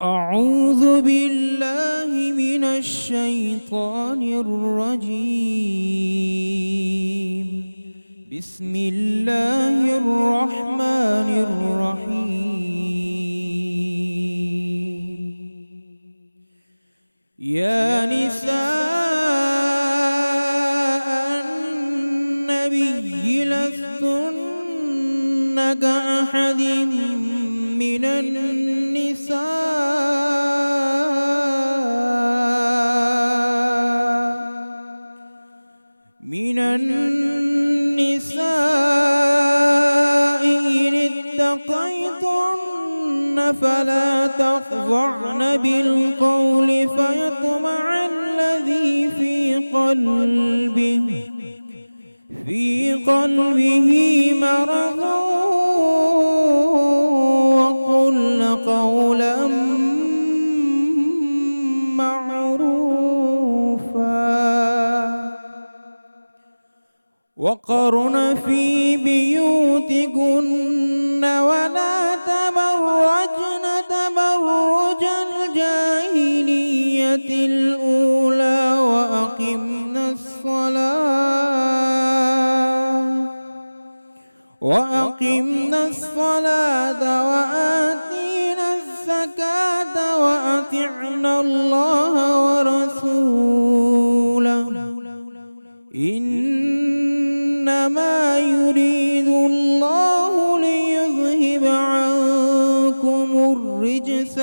أعوذ بالله من الشيطان الرجيم. بسم الله الرحمن الرحيم. يا نساء النبي لستن كأحد من النساء إن اتقيتن فلا تخضعن بالقول فيطمع الذي في قلبه مرض وقلن قولا معروفا وقرن في بيوتكن ولا تبرجن تبرج الجاهلية الأولى وأقمنا الصلاة وآتينا الزكاة وأطعنا الله ورسوله إنما يريد الله ليذهب عنكم الرجس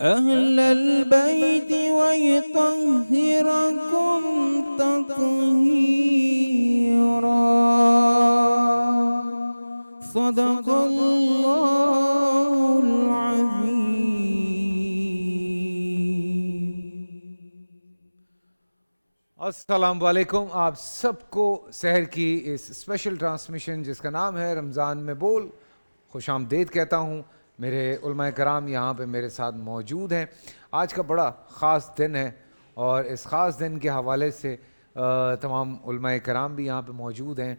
أهل البيت ويطهركم تطهيرا. صدق الله العظيم. السلام علیکم. آپ سب کو سحر کی اس اسپیشل ٹرانسمیشن جس کا نام ہے رمضان میں بول خوش آمدید کہتا ہوں. میرے علماء کرام یہاں پہ میرے ساتھ موجود ہیں. آج کا بڑا خاص دن ہے اور اس خاص دن کے حوالے سے تمام علماء کرام بھی یہاں پہ موجود ہیں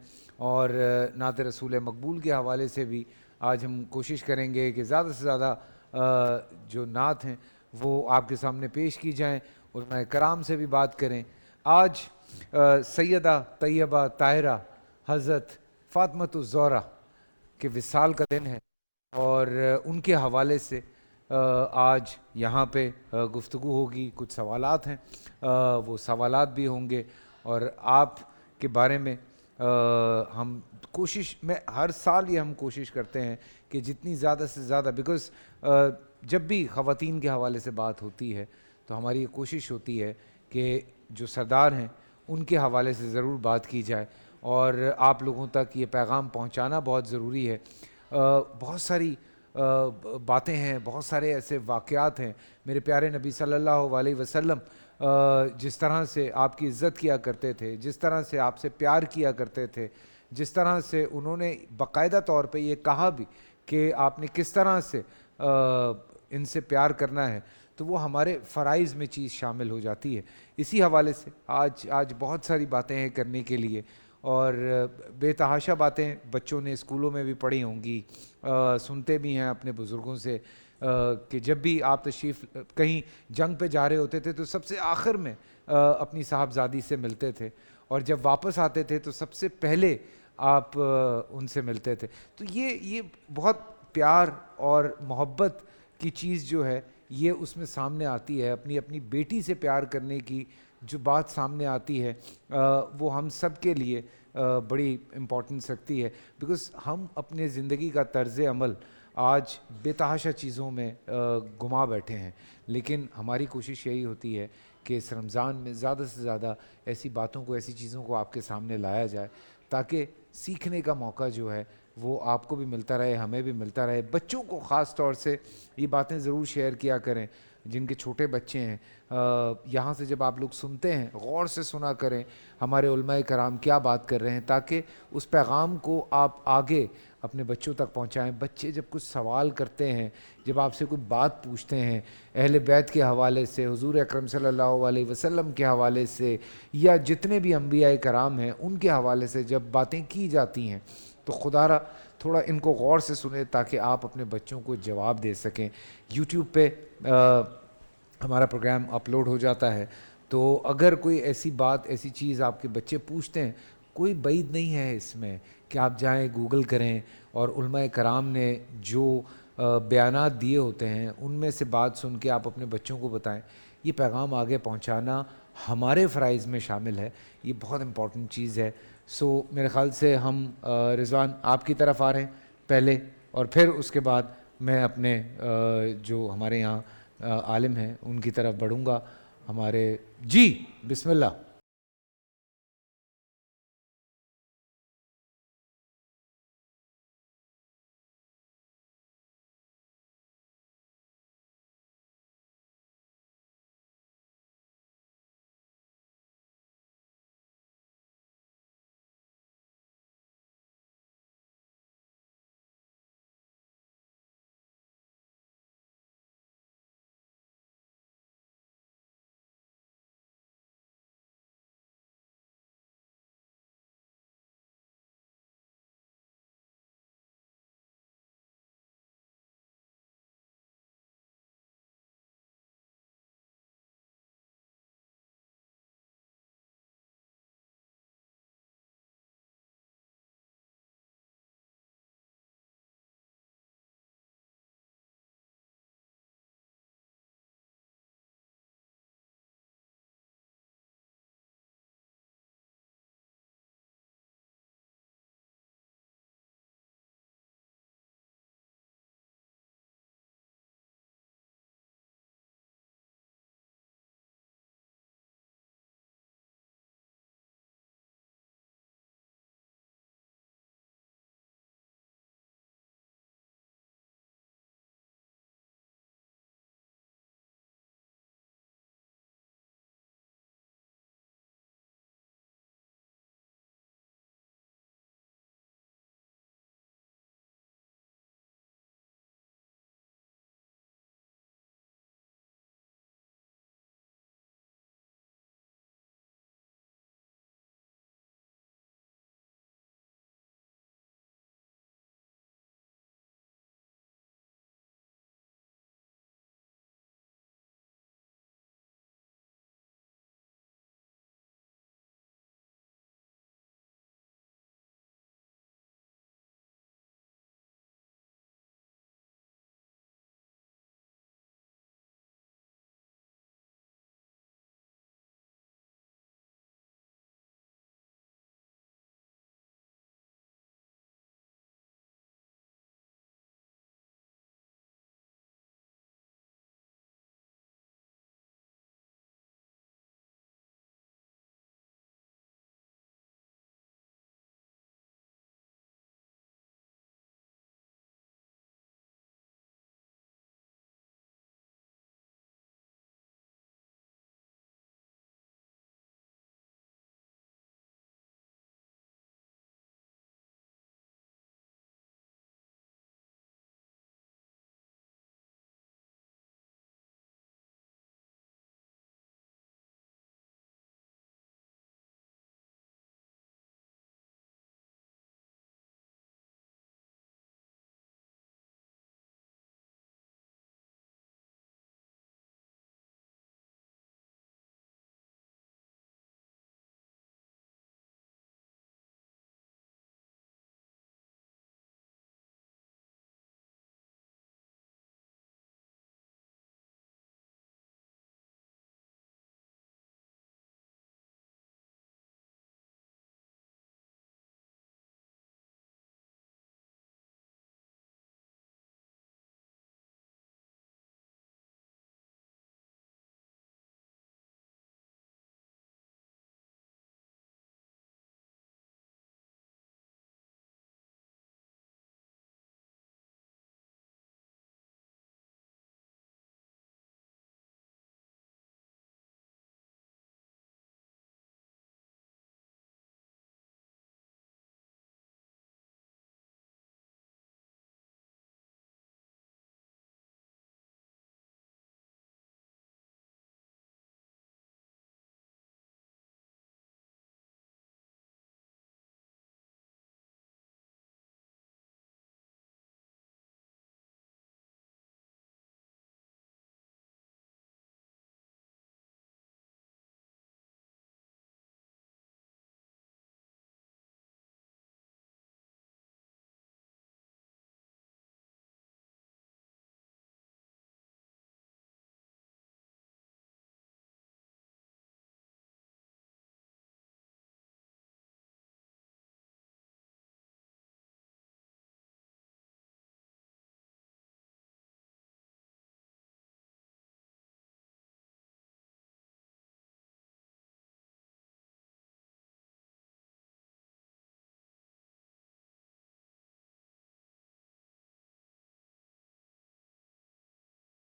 اور نعت رسول مقبول کے حوالے سے بھی آج ہم کوشش کریں گے کہ زیادہ سے زیادہ جو نعت ہیں وہ آپ کے سامنے پیش کی جائیں. علماء کرام سے بھی بات کریں. آج سیدہ طیبہ طاہرہ حضرت فاطمۃ الزہرا کے وصال کا دن ہے اور ان کے حوالے سے آج یہاں پہ گفتگو ہوگی. کچھ سوالات ہیں وہ سوالات بھی ہوں گے اور آپ کے بارے میں ہم ہر سال یہ ہم کوشش کرتے ہیں کہ جتنی زیادہ سے زیادہ بیکاز جب بھی خواتین کے حوالے سے بات ہوتی ہے تو ہماری یہ کوشش ہوتی ہے کہ جو سردار ہیں ان کے حوالے سے ضرور بات کی جائے اور آپ لوگوں تک یہ پیغام پہنچانا بہت ضروری ہے. بہت ساری باتیں ہیں, بہت سارے ایسے واقعات ہیں. میرے پیارے نبی صلی اللہ علیہ وسلم جس طرح سے آپ کی عزت کیا کرتے تھے, جس طرح سے آپ سے پیار کیا کرتے تھے, جس طرح سے انہوں نے باقاعدہ طور پہ یہ کہا بھی کہ آپ نے کس طرح سے ان سے پیار کرنا ہے, تو وہ ہمارے فرائض میں چیز شامل ہو جاتی ہے. اسی حوالے سے آج بہت ساری باتیں ہیں کرنے کے لیے اور بے تحاشا باتیں بچوں نے اسکولوں میں بھی پڑھی ہوں گی, سنتے بھی ہیں اپنے بزرگوں سے کہ جب بھی آپ تشریف کہیں جنگ پہ جا رہے ہوتے تھے تو سب سے آخر میں اپنی صاحبزادی سے ملتے تھے اور جب واپس آتے تھے تو سب سے پہلے آپ ان سے ملتے تھے. تو یہ بہت پیار اور محبت کی چیز جو ہے یہ اس میں سامنے آتی ہے. اپنی بیٹی سے پیار کرنے کی جو بات سامنے آتی ہے وہ ہم سب کے لیے بڑی امپورٹنس رکھتی ہے بیکاز ہم اپنے زندگی کا طرز عمل آج بے تحاشا چیزوں میں گما بیٹھے ہیں, لیکن ہماری کوشش یہی ہوتی ہے کہ اس رمضان میں زیادہ سے زیادہ ایسی باتوں کو, ایسی چیزوں کو آپ کے سامنے لایا جائے تاکہ سیکھنے کا موقع جو ہے وہ آپ کو بھی ملتا رہے, ہمیں بھی ملتا رہے. بچوں کو خاص طور سے یہ باتیں ضرور شیئر کیا کریں جن کے چھوٹے بچے ہیں. یہاں سے جب آپ لوگ سنتے ہیں غور سے سنا کریں ہمارے علماء کرام کیا بات کر رہے ہیں تاکہ اس پیغام کو آپ آگے اپنے بچوں تک پہنچائیں. بچے جب کچھ سوال کرتے ہیں, جب آپ سے کوئی بات پوچھتے ہیں اہل بیت کے حوالے سے, حضور اکرم صلی اللہ علیہ وسلم کے حوالے سے یا جتنے بھی انبیاء کرام ہیں ان کے حوالے سے جب باتیں کی جاتی ہیں تو خدا را تھوڑا ان کو غور سے سنیں تاکہ آپ اپنے بچوں کو جواب دے سکیں. یوٹیوب پہ ہمارا پروگرام اپلوڈ ہو جاتا ہے, تو اگر کوئی ایسی بات ایسی چیز آپ کے بچے پوچھتے ہیں, کوئی بعید نہیں ہے اس میں کہ آپ جائیں گوگل کریں اور علماء کرام نے جو بیانات دیے ہوتے ہیں ان میں سے بات سن کے آپ اپنے بچوں کو بتائیں. یہ پیغام آگے پہنچانا ہمارے فرائض میں شامل ہے, یہ بہت امپورٹنٹ چیز ہے. سو میرے خیال سے ہم رضوان آپ کی طرف آ رہے ہیں پہلے, اور پھر اس کے بعد میں اپنے جو ہمارے یہاں عالم ہیں ان کی طرف بڑھوں گا. ہمارے جی بسم اللہ.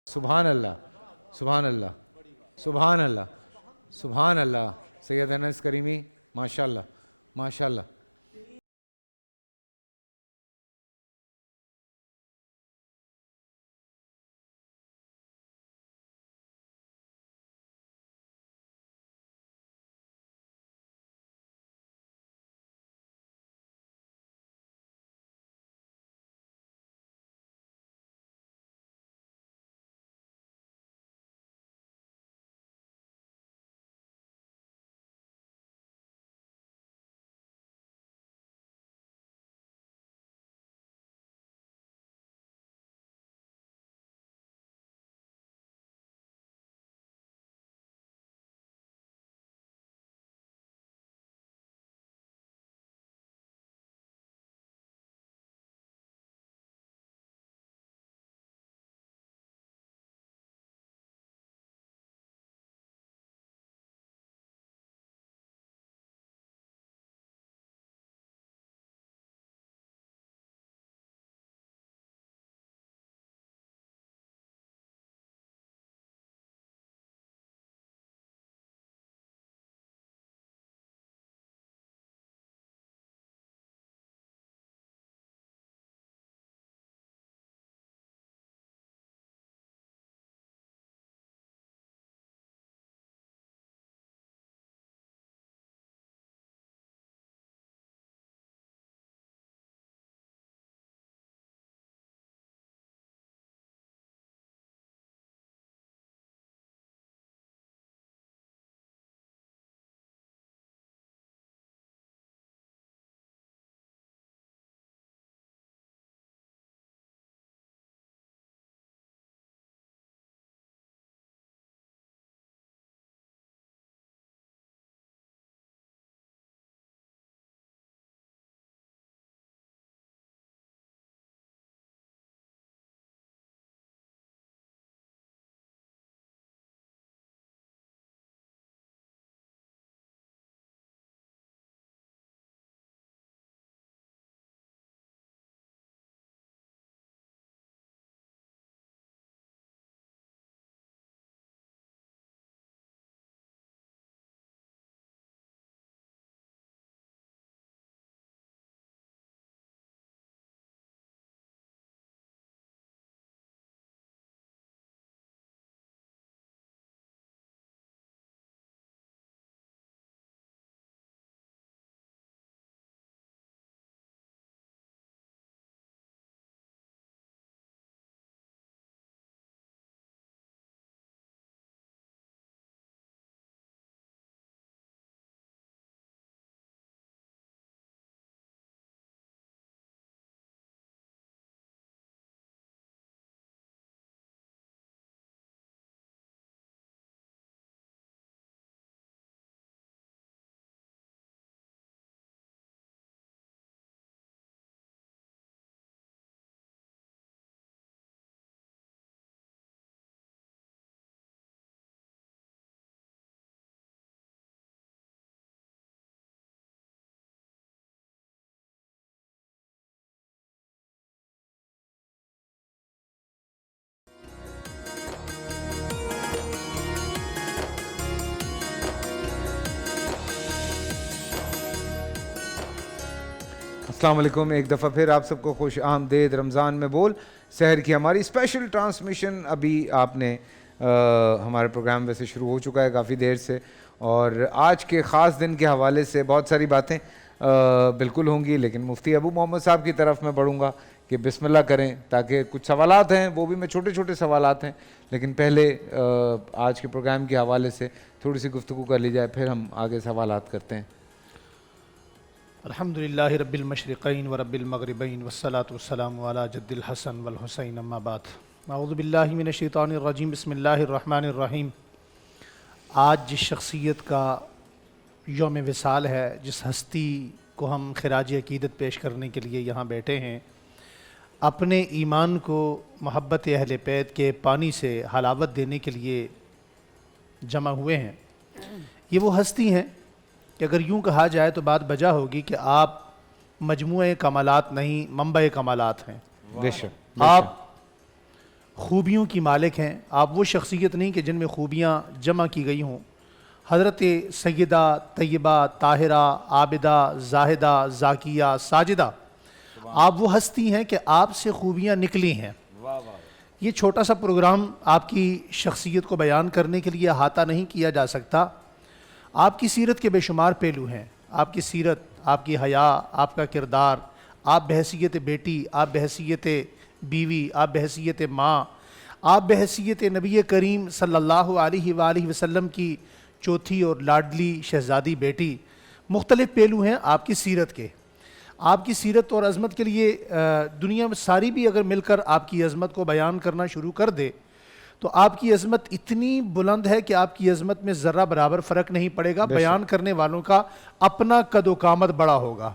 سبحان اللہ سبحان اللہ سبحان اللہ سبحان اللہ. سید انس کریمی ماشاء اللہ ماشاء اللہ. السلام علیکم. ایک دفعہ پھر آپ سب کو خوش آمدید. رمضان میں بول سحر کی ہماری اسپیشل ٹرانسمیشن ابھی آپ نے ہمارے پروگرام ویسے شروع ہو چکا ہے کافی دیر سے, اور آج کے خاص دن کے حوالے سے بہت ساری باتیں بالکل ہوں گی, لیکن مفتی ابو محمد صاحب کی طرف میں بڑھوں گا کہ بسم اللہ کریں, تاکہ کچھ سوالات ہیں وہ بھی میں چھوٹے چھوٹے سوالات ہیں, لیکن پہلے آج کے پروگرام کے حوالے سے تھوڑی سی گفتگو کر لی جائے, پھر ہم آگے سوالات کرتے ہیں. الحمدللہ رب المشرقین ورب المغربین والصلاة والسلام علی جد الحسن والحسین اما بعد. اعوذ باللہ من الشیطان الرجیم. بسم اللہ الرحمن الرحیم. آج جس شخصیت کا یوم وصال ہے, جس ہستی کو ہم خراج عقیدت پیش کرنے کے لیے یہاں بیٹھے ہیں, اپنے ایمان کو محبت اہل بیت کے پانی سے حلاوت دینے کے لیے جمع ہوئے ہیں, یہ وہ ہستی ہیں کہ اگر یوں کہا جائے تو بات بجا ہوگی کہ آپ مجموعہ کمالات نہیں, منبع کمالات ہیں. بے شک آپ خوبیوں کی مالک ہیں. آپ وہ شخصیت نہیں کہ جن میں خوبیاں جمع کی گئی ہوں. حضرت سیدہ طیبہ طاہرہ عابدہ زاہدہ ذاکیہ ساجدہ، آپ وہ ہستی ہیں کہ آپ سے خوبیاں نکلی ہیں. یہ چھوٹا سا پروگرام آپ کی شخصیت کو بیان کرنے کے لیے احاطہ نہیں کیا جا سکتا. آپ کی سیرت کے بے شمار پہلو ہیں. آپ کی سیرت، آپ کی حیا، آپ کا کردار، آپ بحیثیت بیٹی، آپ بحیثیت بیوی، آپ بحیثیت ماں، آپ بحیثیت نبی کریم صلی اللہ علیہ وآلہ وسلم کی چوتھی اور لاڈلی شہزادی بیٹی. مختلف پہلو ہیں آپ کی سیرت کے. آپ کی سیرت اور عظمت کے لیے دنیا میں ساری بھی اگر مل کر آپ کی عظمت کو بیان کرنا شروع کر دے تو آپ کی عظمت اتنی بلند ہے کہ آپ کی عظمت میں ذرہ برابر فرق نہیں پڑے گا. بیان کرنے والوں کا اپنا قد و قامت بڑا ہوگا،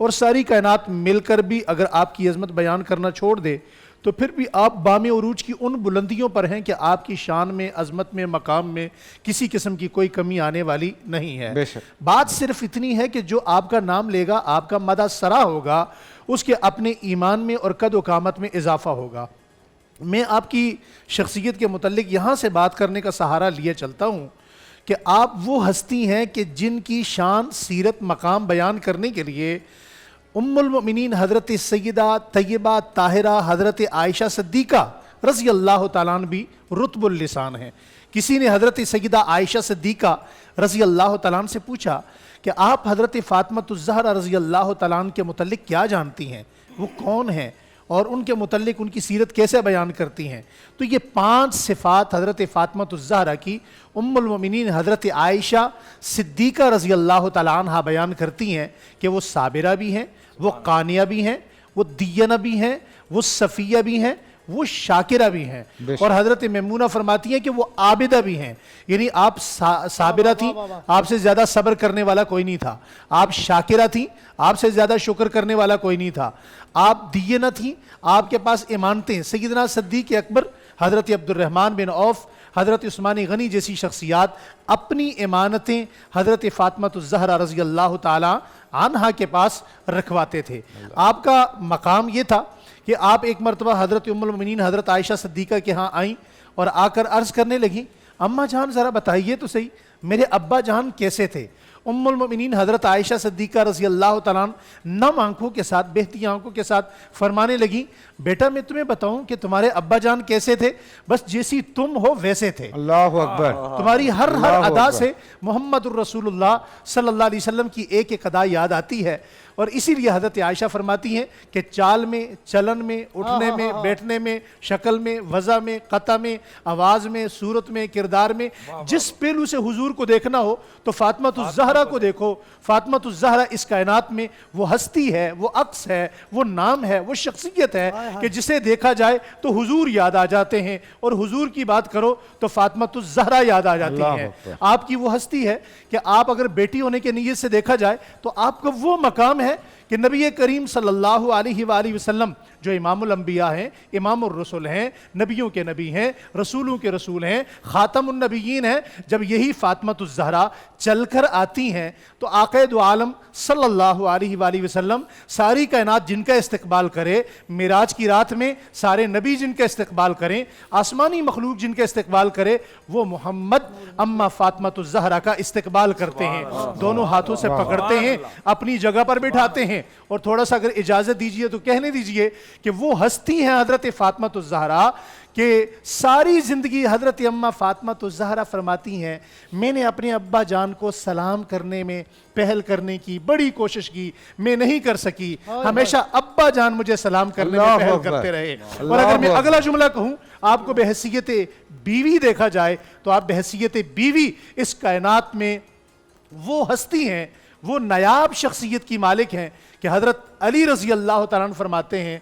اور ساری کائنات مل کر بھی اگر آپ کی عظمت بیان کرنا چھوڑ دے تو پھر بھی آپ بام عروج کی ان بلندیوں پر ہیں کہ آپ کی شان میں، عظمت میں، مقام میں کسی قسم کی کوئی کمی آنے والی نہیں ہے. بات صرف اتنی ہے کہ جو آپ کا نام لے گا، آپ کا مدح سرا ہوگا، اس کے اپنے ایمان میں اور قد و قامت میں اضافہ ہوگا. میں آپ کی شخصیت کے متعلق یہاں سے بات کرنے کا سہارا لیے چلتا ہوں کہ آپ وہ ہستی ہیں کہ جن کی شان، سیرت، مقام بیان کرنے کے لیے ام المؤمنین حضرت سیدہ طیبہ طاہرہ حضرت عائشہ صدیقہ رضی اللہ تعالیٰ عنہ بھی رتب اللسان ہیں. کسی نے حضرت سیدہ عائشہ صدیقہ رضی اللہ تعالیٰ عنہ سے پوچھا کہ آپ حضرت فاطمہ الزہرا رضی اللہ تعالیٰ عنہ کے متعلق کیا جانتی ہیں، وہ کون ہیں اور ان کے متعلق ان کی سیرت کیسے بیان کرتی ہیں؟ تو یہ 5 صفات حضرت فاطمہ الزہرا کی ام المؤمنین حضرت عائشہ صدیقہ رضی اللہ تعالیٰ عنہ بیان کرتی ہیں کہ وہ صابرہ بھی ہیں، وہ قانیہ بھی ہیں، وہ دیانہ بھی ہیں، وہ صفیہ بھی ہیں، وہ شاکرہ بھی ہیں. اور حضرت میمونہ فرماتی ہیں کہ وہ عابدہ بھی ہیں. یعنی آپ صابرہ تھیں، آپ سے زیادہ صبر کرنے والا کوئی نہیں تھا. آپ شاکرہ تھیں، آپ سے زیادہ شکر کرنے والا کوئی نہیں تھا. آپ دیانہ تھیں، آپ کے پاس امانتیں. سیدنا صدیق اکبر، حضرت عبد الرحمن بن عوف، حضرت عثمان غنی جیسی شخصیات اپنی امانتیں حضرت فاطمہ الزہرا رضی اللہ تعالی عنہا کے پاس رکھواتے تھے. آپ کا مقام یہ تھا کہ آپ ایک مرتبہ حضرت ام المؤمنین حضرت عائشہ صدیقہ کے ہاں آئیں اور آ کر عرض کرنے لگیں، اماں جان ذرا بتائیے تو صحیح میرے ابا جان کیسے تھے؟ ام المؤمنین حضرت عائشہ صدیقہ رضی اللہ تعالیٰ عنہ نم آنکھوں کے ساتھ، بہتی آنکھوں کے ساتھ فرمانے لگیں، بیٹا میں تمہیں بتاؤں کہ تمہارے ابا جان کیسے تھے؟ بس جیسی تم ہو ویسے تھے. اللہ اکبر. تمہاری ہر ادا سے محمد الرسول اللہ صلی اللہ علیہ وسلم کی ایک ایک ادا یاد آتی ہے. اور اسی لیے حضرت عائشہ فرماتی ہیں کہ چال میں، چلن میں، اٹھنے میں، بیٹھنے میں، شکل میں، وضع میں، قطع میں، آواز میں، صورت میں، کردار میں، جس پہلو سے حضور کو دیکھنا ہو تو فاطمہ الزہرا کو دیکھو. فاطمہ الزہرا اس کائنات میں وہ ہستی ہے، وہ عکس ہے، وہ نام ہے، وہ شخصیت ہے کہ جسے دیکھا جائے تو حضور یاد آ جاتے ہیں، اور حضور کی بات کرو تو فاطمہ الزہرا یاد آ جاتی ہیں. آپ کی وہ ہستی ہے کہ آپ اگر بیٹی ہونے کے نیت سے دیکھا جائے تو آپ کا وہ مقام ہے کہ نبی کریم صلی اللہ علیہ وآلہ وسلم جو امام الانبیاء ہیں، امام الرسل ہیں، نبیوں کے نبی ہیں، رسولوں کے رسول ہیں، خاتم النبیین ہیں، جب یہی فاطمہ الزہرا چل کر آتی ہیں تو آقا دو عالم صلی اللہ علیہ وآلہ وسلم ساری کائنات جن کا استقبال کرے، معراج کی رات میں سارے نبی جن کا استقبال کریں، آسمانی مخلوق جن کا استقبال کرے، وہ محمد اما فاطمہ الزہرا کا استقبال کرتے ہیں، دونوں ہاتھوں سے پکڑتے ہیں، اپنی جگہ پر بٹھاتے ہیں. اور تھوڑا سا اگر اجازت دیجئے تو کہنے دیجئے کہ وہ ہستی ہیں حضرت فاطمہ الزہرا کہ ساری زندگی حضرت اماں فاطمہ الزہرا فرماتی ہیں میں نے اپنے ابا جان کو سلام کرنے میں پہل کرنے کی بڑی کوشش کی، میں نہیں کر سکی، ہمیشہ ابا جان مجھے سلام کرنے میں پہل کرتے رہے. اور اگر میں اگلا جملہ کہوں، آپ کو بحیثیت بیوی دیکھا جائے تو آپ بحیثیت بیوی اس کائنات میں وہ ہستی ہیں، وہ نایاب شخصیت کی مالک ہیں کہ حضرت علی رضی اللہ تعالیٰ عنہ فرماتے ہیں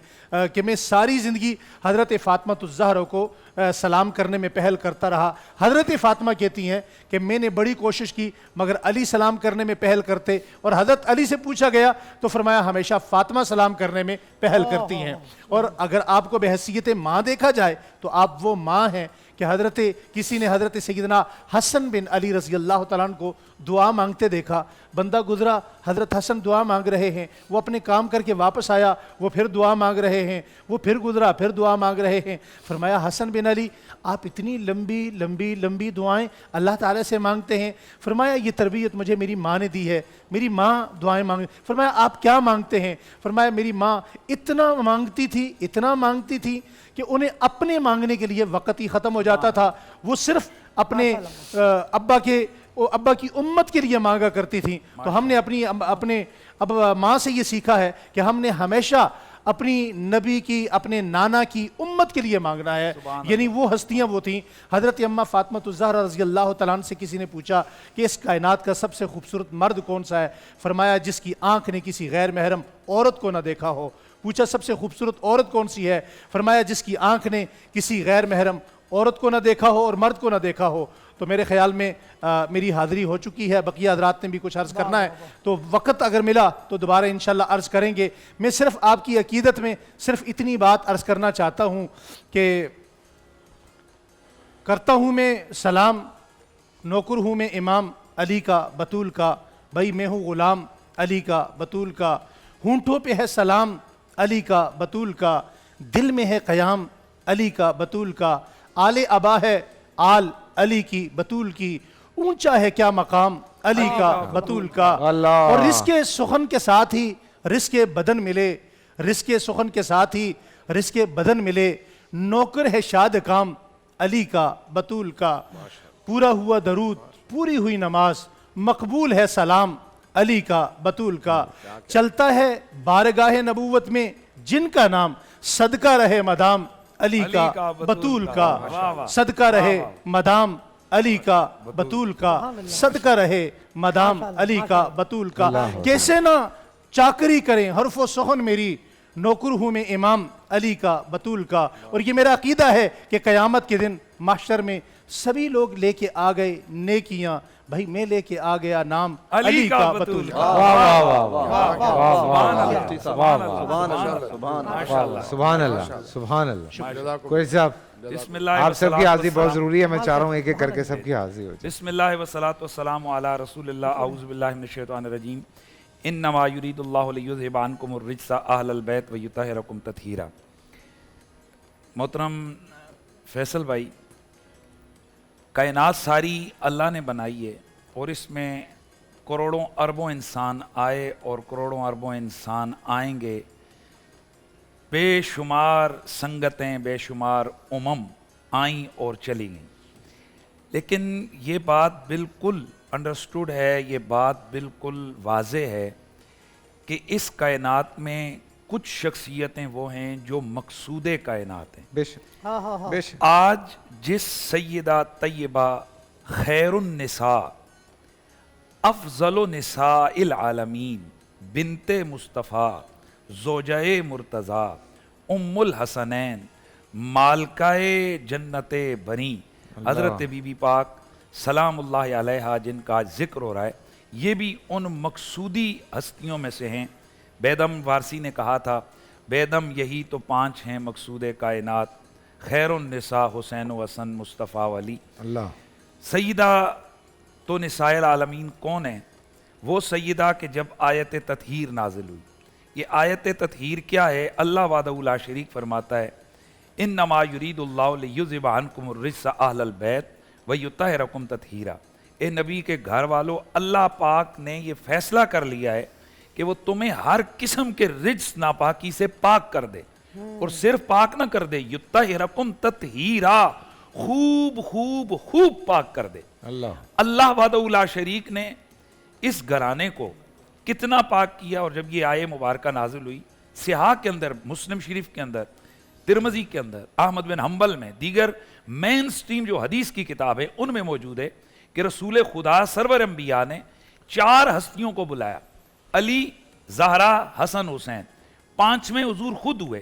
کہ میں ساری زندگی حضرت فاطمہ الزہرا کو سلام کرنے میں پہل کرتا رہا. حضرت فاطمہ کہتی ہیں کہ میں نے بڑی کوشش کی مگر علی سلام کرنے میں پہل کرتے، اور حضرت علی سے پوچھا گیا تو فرمایا ہمیشہ فاطمہ سلام کرنے میں پہل کرتی ہیں. اور اگر آپ کو بحیثیت ماں دیکھا جائے تو آپ وہ ماں ہیں کہ کسی نے حضرت سیدنا حسن بن علی رضی اللہ تعالیٰ عنہ کو دعا مانگتے دیکھا. بندہ گزرا، حضرت حسن دعا مانگ رہے ہیں، وہ اپنے کام کر کے واپس آیا، وہ پھر دعا مانگ رہے ہیں، وہ پھر گزرا، پھر دعا مانگ رہے ہیں. فرمایا حسن بن علی آپ اتنی لمبی لمبی لمبی دعائیں اللہ تعالیٰ سے مانگتے ہیں؟ فرمایا یہ تربیت مجھے میری ماں نے دی ہے، میری ماں دعائیں مانگ. فرمایا آپ کیا مانگتے ہیں؟ فرمایا میری ماں اتنا مانگتی تھی کہ انہیں اپنے مانگنے کے لیے وقت ہی ختم ہو جاتا تھا، وہ صرف اپنے ابا کی امت کے لیے مانگا کرتی تھی. تو ہم نے اپنے ماں سے یہ سیکھا ہے کہ ہم نے ہمیشہ اپنی نبی کی، اپنے نانا کی امت کے لیے مانگنا ہے. یعنی وہ ہستیاں وہ تھیں. حضرت اماں فاطمہ الزہرا رضی اللہ تعالیٰ عنہ سے کسی نے پوچھا کہ اس کائنات کا سب سے خوبصورت مرد کون سا ہے؟ فرمایا جس کی آنکھ نے کسی غیر محرم عورت کو نہ دیکھا ہو. پوچھا سب سے خوبصورت عورت کون سی ہے؟ فرمایا جس کی آنکھ نے کسی غیر محرم عورت کو نہ دیکھا ہو اور مرد کو نہ دیکھا ہو. تو میرے خیال میں میری حاضری ہو چکی ہے، بقیہ حضرات نے بھی کچھ عرض کرنا ہے تو وقت اگر ملا تو دوبارہ انشاءاللہ عرض کریں گے. میں صرف آپ کی عقیدت میں صرف اتنی بات عرض کرنا چاہتا ہوں کہ کرتا ہوں میں سلام، نوکر ہوں میں امام علی کا بطول کا، بھائی میں ہوں غلام علی کا بطول کا. ہونٹوں پہ ہے سلام علی کا بطول کا، دل میں ہے قیام علی کا بطول کا. آل ابا ہے آل علی کی بطول کی، اونچا ہے کیا مقام علی کا بطول کا. اور رزق سخن کے ساتھ ہی رزق بدن ملے، رزق سخن کے ساتھ ہی رزق بدن ملے. نوکر ہے شاد کام علی کا بطول کا. پورا ہوا درود، پوری ہوئی نماز، مقبول ہے سلام علی کا بطول کا. چلتا ہے بارگاہ نبوت میں جن کا نام، صدقہ رہے مدام علی کا بطول کا. صدقہ رہے مدام علی کا بطول کا، صدقہ رہے مدام علی کا بطول کا. کیسے نہ چاکری کریں حرف و سخن میری، نوکر ہوں میں امام علی کا بطول کا. اور یہ میرا عقیدہ ہے کہ قیامت کے دن محشر میں سبھی لوگ لے کے آ گئے نیکیاں، بھائی میں لے کے آ گیا نام علی کا بطول کا. سبحان اللہ سبحان اللہ. کوئی صاحب آپ سب کی حاضری بہت ضروری ہے، میں چاہ رہا ہوں ایک ایک کر کے سب کی حاضری ہو جائے. بسم اللہ والصلاة والسلام علی رسول اللہ. اعوذ باللہ من الشیطان الرجیم. انما یرید اللہ لیذھب عنکم الرجس اہل البیت ویطہرکم تطہیرا. محترم فیصل بھائی، کائنات ساری اللہ نے بنائی ہے اور اس میں کروڑوں اربوں انسان آئے اور کروڑوں اربوں انسان آئیں گے. بے شمار سنگتیں، بے شمار آئیں اور چلی گئیں. لیکن یہ بات بالکل انڈرسٹوڈ ہے، یہ بات بالکل واضح ہے کہ اس کائنات میں کچھ شخصیتیں وہ ہیں جو مقصود کائنات ہیں. بے شک. آج جس سیدہ طیبہ خیر النساء، افضل النساء العالمین، بنت مصطفیٰ، زوجہ مرتضیٰ، ام الحسنین، مالکہ جنت بنی، حضرت بی بی پاک سلام اللہ علیہا، جن کا ذکر ہو رہا ہے، یہ بھی ان مقصودی ہستیوں میں سے ہیں. بیدم وارسی نے کہا تھا، بیدم یہی تو 5 ہیں مقصود کائنات، خیر النساء حسین و حسن مصطفیٰ ولی. اللہ. سیدہ تو نساء العالمین کون ہیں؟ وہ سیدہ کہ جب آیت تطہیر نازل ہوئی. یہ آیت تطہیر کیا ہے؟ اللہ وحدہ لا شریک فرماتا ہے انما یرید اللہ لیذھب عنکم الرجس اہل البیت ویطہرکم تطہیرا. اے نبی کے گھر والو، اللہ پاک نے یہ فیصلہ کر لیا ہے کہ وہ تمہیں ہر قسم کے رجس ناپاکی سے پاک کر دے، اور صرف پاک نہ کر دے، یطہرکم تطہیرا، خوب خوب خوب پاک کر دے. اللہ وحدہ لا شریک نے اس گھرانے کو کتنا پاک کیا. اور جب یہ آیے مبارکہ نازل ہوئی، صحاح کے اندر، مسلم شریف کے اندر، ترمذی کے اندر، احمد بن حنبل میں، دیگر مین سٹریم جو حدیث کی کتاب ہے ان میں موجود ہے کہ رسول خدا سرور انبیاء نے 4 ہستیوں کو بلایا، علی، زہرا، حسن، حسین. 5ویں حضور خود ہوئے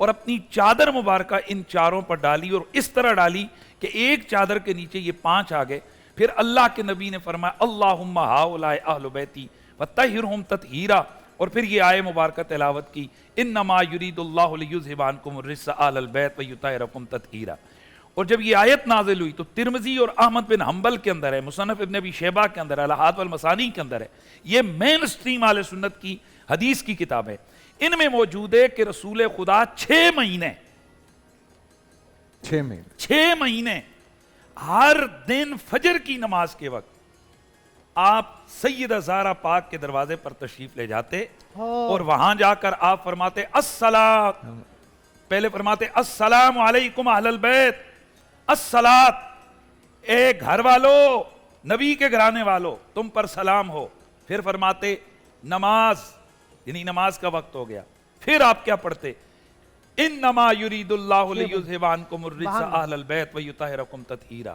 اور اپنی چادر مبارکہ ان 4 پر ڈالی، اور اس طرح ڈالی کہ ایک چادر کے نیچے یہ 5 آ گئے. پھر اللہ کے نبی نے فرمایا اللہم ہؤلاء اہل بیتی وطہرہم تطہیرا، اور پھر یہ آیے مبارکہ تلاوت کی انما یرید اللہ لیذھب عنکم الرجس اہل البیت ویطہرکم تطہیرا. اور جب یہ آیت نازل ہوئی تو ترمذی اور احمد بن حنبل کے اندر ہے، مصنف ابن ابی شیبہ کے اندر ہے، الاحاد والمثانی کے اندر ہے، یہ مین سٹریم اہل سنت کی حدیث کی کتاب ہے، ان میں موجود ہے کہ رسول خدا 6 مہینے 6 مہینے ہر دن فجر کی نماز کے وقت آپ سیدہ زہرا پاک کے دروازے پر تشریف لے جاتے اور وہاں جا کر آپ فرماتے پہلے فرماتے السلام علیکم اہل البیت، الصلاۃ اے گھر والو، نبی کے گھرانے والو تم پر سلام ہو، پھر فرماتے نماز، یعنی نماز کا وقت ہو گیا، پھر آپ کیا پڑھتے انما یرید اللہ لیذھب عنکم الرجس اہل البیت ویطہرکم تطہیرا۔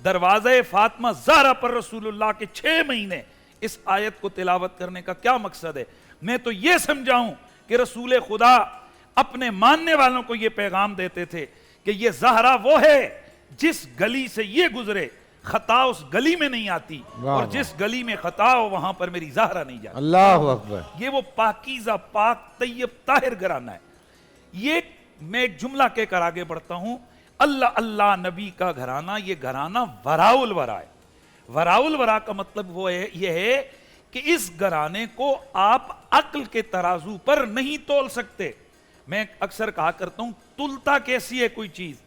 دروازے فاطمہ زہرا پر رسول اللہ کے 6 مہینے اس آیت کو تلاوت کرنے کا کیا مقصد ہے؟ میں تو یہ سمجھاؤں کہ رسول خدا اپنے ماننے والوں کو یہ پیغام دیتے تھے کہ یہ زہرا وہ ہے جس گلی سے یہ گزرے خطا اس گلی میں نہیں آتی، اور جس گلی میں خطا ہو وہاں پر میری زہرا نہیں جاتی۔ اللہ اکبر۔ یہ وہ پاکیزہ پاک طیب طاہر گھرانہ ہے۔ یہ میں ایک جملہ کہہ کر آگے بڑھتا ہوں، اللہ اللہ نبی کا گھرانہ، یہ گھرانہ وراء الورا ہے۔ وراء الورا کا مطلب وہ ہے یہ ہے کہ اس گھرانے کو آپ عقل کے ترازو پر نہیں تول سکتے۔ میں اکثر کہا کرتا ہوں تلتا کیسی ہے کوئی چیز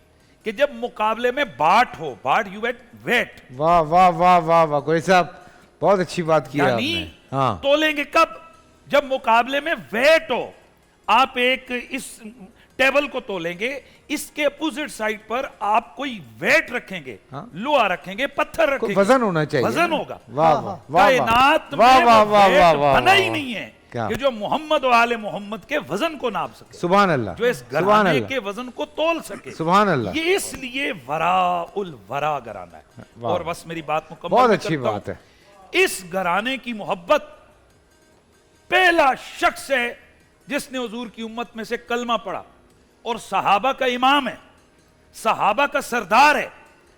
کہ جب مقابلے میں باٹ ہو، باٹ یو ویٹ، واہ واہ واہ واہ واہ، کوئی صاحب بہت اچھی بات کی ہے آپ نے۔ یعنی ہاں تولیں گے کب؟ جب مقابلے میں ویٹ ہو۔ آپ ایک اس ٹیبل کو تولیں گے، اس کے اپوزٹ سائڈ پر آپ کوئی ویٹ رکھیں گے، لوہا رکھیں گے، پتھر رکھیں گے، وزن ہونا چاہیے، وزن ہوگا۔ واہ واہ واہ کائنات میں بنا ہی نہیں ہے کہ جو محمد و آل محمد کے وزن کو ناپ سکے، سبحان اللہ، جو اس گھرانے کے وزن کو تول سکے۔ سبحان اللہ، یہ اس لیے وراء الورا گھرانہ ہے۔ اور بس میری بات مکمل بہت اچھی بات ہے۔ اس گھرانے کی محبت پہلا شخص ہے جس نے حضور کی امت میں سے کلمہ پڑھا اور صحابہ کا امام ہے، صحابہ کا سردار ہے،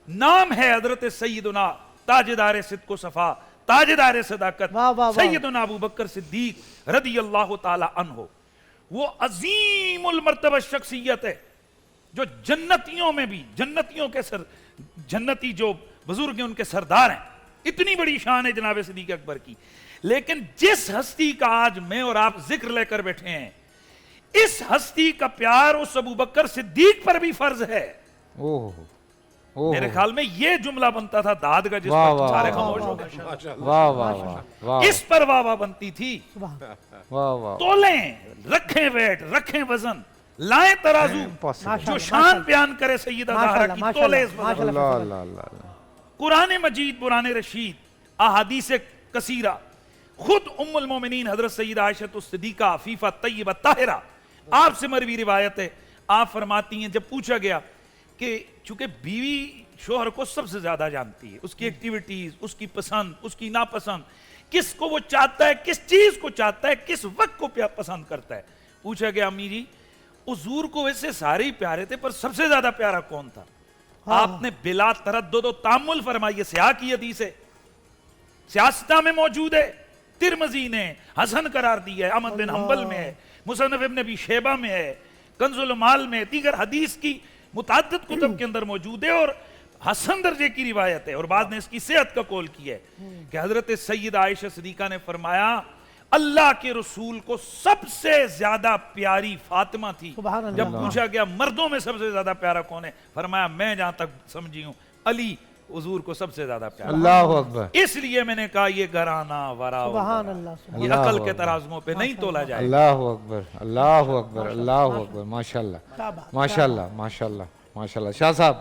نام ہے حضرت سیدنا تاجدار صدق و صفا، تاجدار صداقت، سیدنا ابو بکر صدیق رضی اللہ تعالی عنہ۔ وہ عظیم المرتبہ شخصیت ہے جو جنتیوں میں بھی، جنتی جو بزرگ ہیں ان کے سردار ہیں۔ اتنی بڑی شان ہے جناب صدیق اکبر کی، لیکن جس ہستی کا آج میں اور آپ ذکر لے کر بیٹھے ہیں، اس ہستی کا پیار اس ابو بکر صدیق پر بھی فرض ہے۔ میرے خیال میں یہ جملہ بنتا تھا داد کا جس پر سارے خاموش ہو گئے، واہ واہ واہ، اس پر واہ واہ بنتی تھی۔ تولیں، رکھیں ویٹ، رکھیں وزن، لائیں ترازو، جو شان بیان کرے سیدہ زہرا کی تولے اس وزن۔ قرآن مجید، قرآن رشید، احادیث کثیرہ، خود ام المومنین حضرت سیدہ عائشہ الصدیقہ عفیفہ طیبہ طاہرہ، آپ سے مروی روایت ہے، آپ فرماتی ہیں جب پوچھا گیا کہ چونکہ بیوی شوہر کو سب سے زیادہ جانتی ہے، اس کی ایکٹیویٹیز، اس کی پسند، اس کی ناپسند، کس کو وہ چاہتا ہے، کس چیز کو چاہتا ہے، کس وقت کو پسند کرتا ہے۔ پوچھا گیا امی جی حضور کو ویسے سارے ہی پیارے تھے پر سب سے زیادہ پیارا کون تھا؟ آپ نے بلا تردد و تامل فرمائی، سیاہ کی حدیث ہے، سیاستہ میں موجود ہے، ترمذی نے حسن قرار دی ہے، احمد بن حنبل میں ہے، مصنف ابن ابی شیبہ میں ہے، کنز المال میں، دیگر حدیث کی متعدد کتب کے اندر موجود ہے اور حسن درجے کی روایت ہے۔ اور بعد نے اس کی صحت کا قول کیا ہے کہ حضرت سیدہ عائشہ صدیقہ نے فرمایا اللہ کے رسول کو سب سے زیادہ پیاری فاطمہ تھی۔ جب پوچھا گیا مردوں میں سب سے زیادہ پیارا کون ہے، فرمایا میں جہاں تک سمجھی ہوں علی حضور کو سب سے زیادہ پیارا۔ اللہ اکبر۔ اس لیے میں نے کہا یہ گھرانہ وراء الورا، یہ عقل کے ترازموں پہ نہیں تولا جائے۔ اللہ اکبر، اللہ اکبر، اللہ اکبر، ماشاءاللہ ماشاءاللہ ماشاءاللہ ماشاءاللہ۔ شاہ صاحب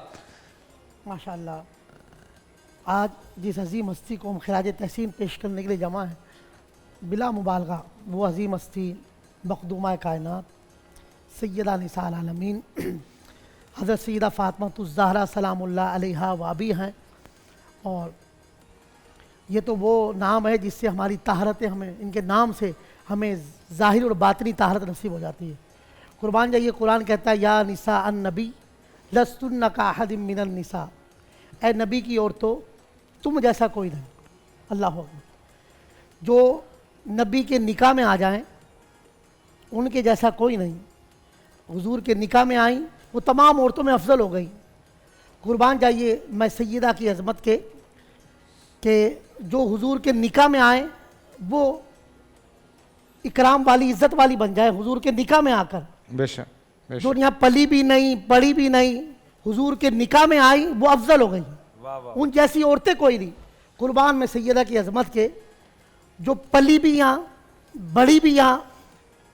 ماشاءاللہ، آج جس عظیم ہستی کو ہم خراج تحسین پیش کرنے کے لیے جمع ہیں، بلا مبالغہ وہ عظیم ہستی مخدومہ کائنات سیدہ نساء العالمین حضرت سیدہ فاطمہ الزہرا سلام اللہ علیہا و ابی ہیں، اور یہ تو وہ نام ہے جس سے ہماری طہارتیں، ہمیں ان کے نام سے ہمیں ظاہر اور باطنی طہارت نصیب ہو جاتی ہے۔ قربان جائیے، قرآن کہتا ہے یا نساء النبی لستن کاحد من النساء، اے نبی کی عورتوں تم جیسا کوئی نہیں۔ اللہ اکبر۔ جو نبی کے نکاح میں آ جائیں ان کے جیسا کوئی نہیں۔ حضور کے نکاح میں آئیں وہ تمام عورتوں میں افضل ہو گئی۔ قربان جائیے میں سیدہ کی عظمت کے کہ جو حضور کے نکاح میں آئیں وہ اکرام والی عزت والی بن جائے حضور کے نکاح میں آ کر. بے شک بے جو شک. یہاں پلی بھی نہیں پڑھی بھی نہیں حضور کے نکاح میں آئی وہ افضل ہو گئی. ان جیسی عورتیں کوئی نہیں. قربان میں سیدہ کی عظمت کے جو پلی بھی یہاں بڑی بھی یہاں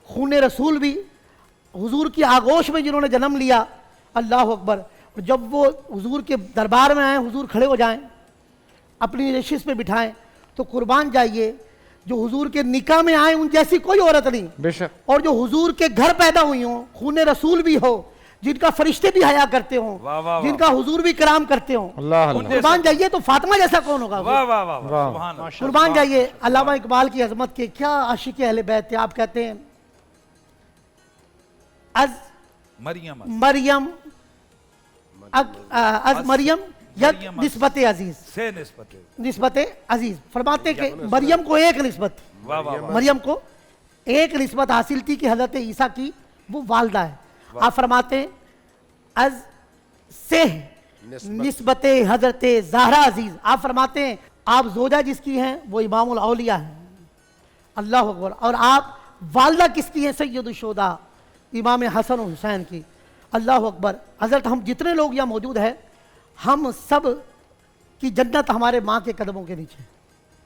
خون رسول بھی حضور کی آغوش میں جنہوں نے جنم لیا. اللہ اکبر. اور جب وہ حضور کے دربار میں آئیں حضور کھڑے ہو جائیں اپنی نشست پہ بٹھائیں تو قربان جائیے جو حضور کے نکاح میں آئیں ان جیسی کوئی عورت نہیں. بے شک. اور جو حضور کے گھر پیدا ہوئی ہوں خون رسول بھی ہو جن کا فرشتے بھی حیا کرتے ہوں جن کا حضور بھی کرام کرتے ہوں. اللہ اللہ. قربان جائیے تو فاطمہ جیسا کون ہوگا. واہ واہ واہ واہ سبحان اللہ. قربان جائیے علامہ اقبال کی عظمت کے کیا عاشق اہل بیت تھے. آپ کہتے ہیں از مریم مریم از مریم ید نسبت عزیز سے نسبت عزیز. فرماتے ہیں کہ مریم کو ایک نسبت واہ واہ واہ. مریم کو ایک نسبت حاصل تھی کہ حضرت عیسیٰ کی وہ والدہ ہے. آپ فرماتے ہیں از سے نسبت حضرت زہرا عزیز. آپ فرماتے ہیں آپ زوجہ جس کی ہیں وہ امام الاولیاء ہیں. اللہ اکبر. اور آپ والدہ کس کی ہیں سید الشہداء امام حسن و حسین کی. اللہ اکبر. حضرت ہم جتنے لوگ یہاں موجود ہیں ہم سب کی جنت ہمارے ماں کے قدموں کے نیچے.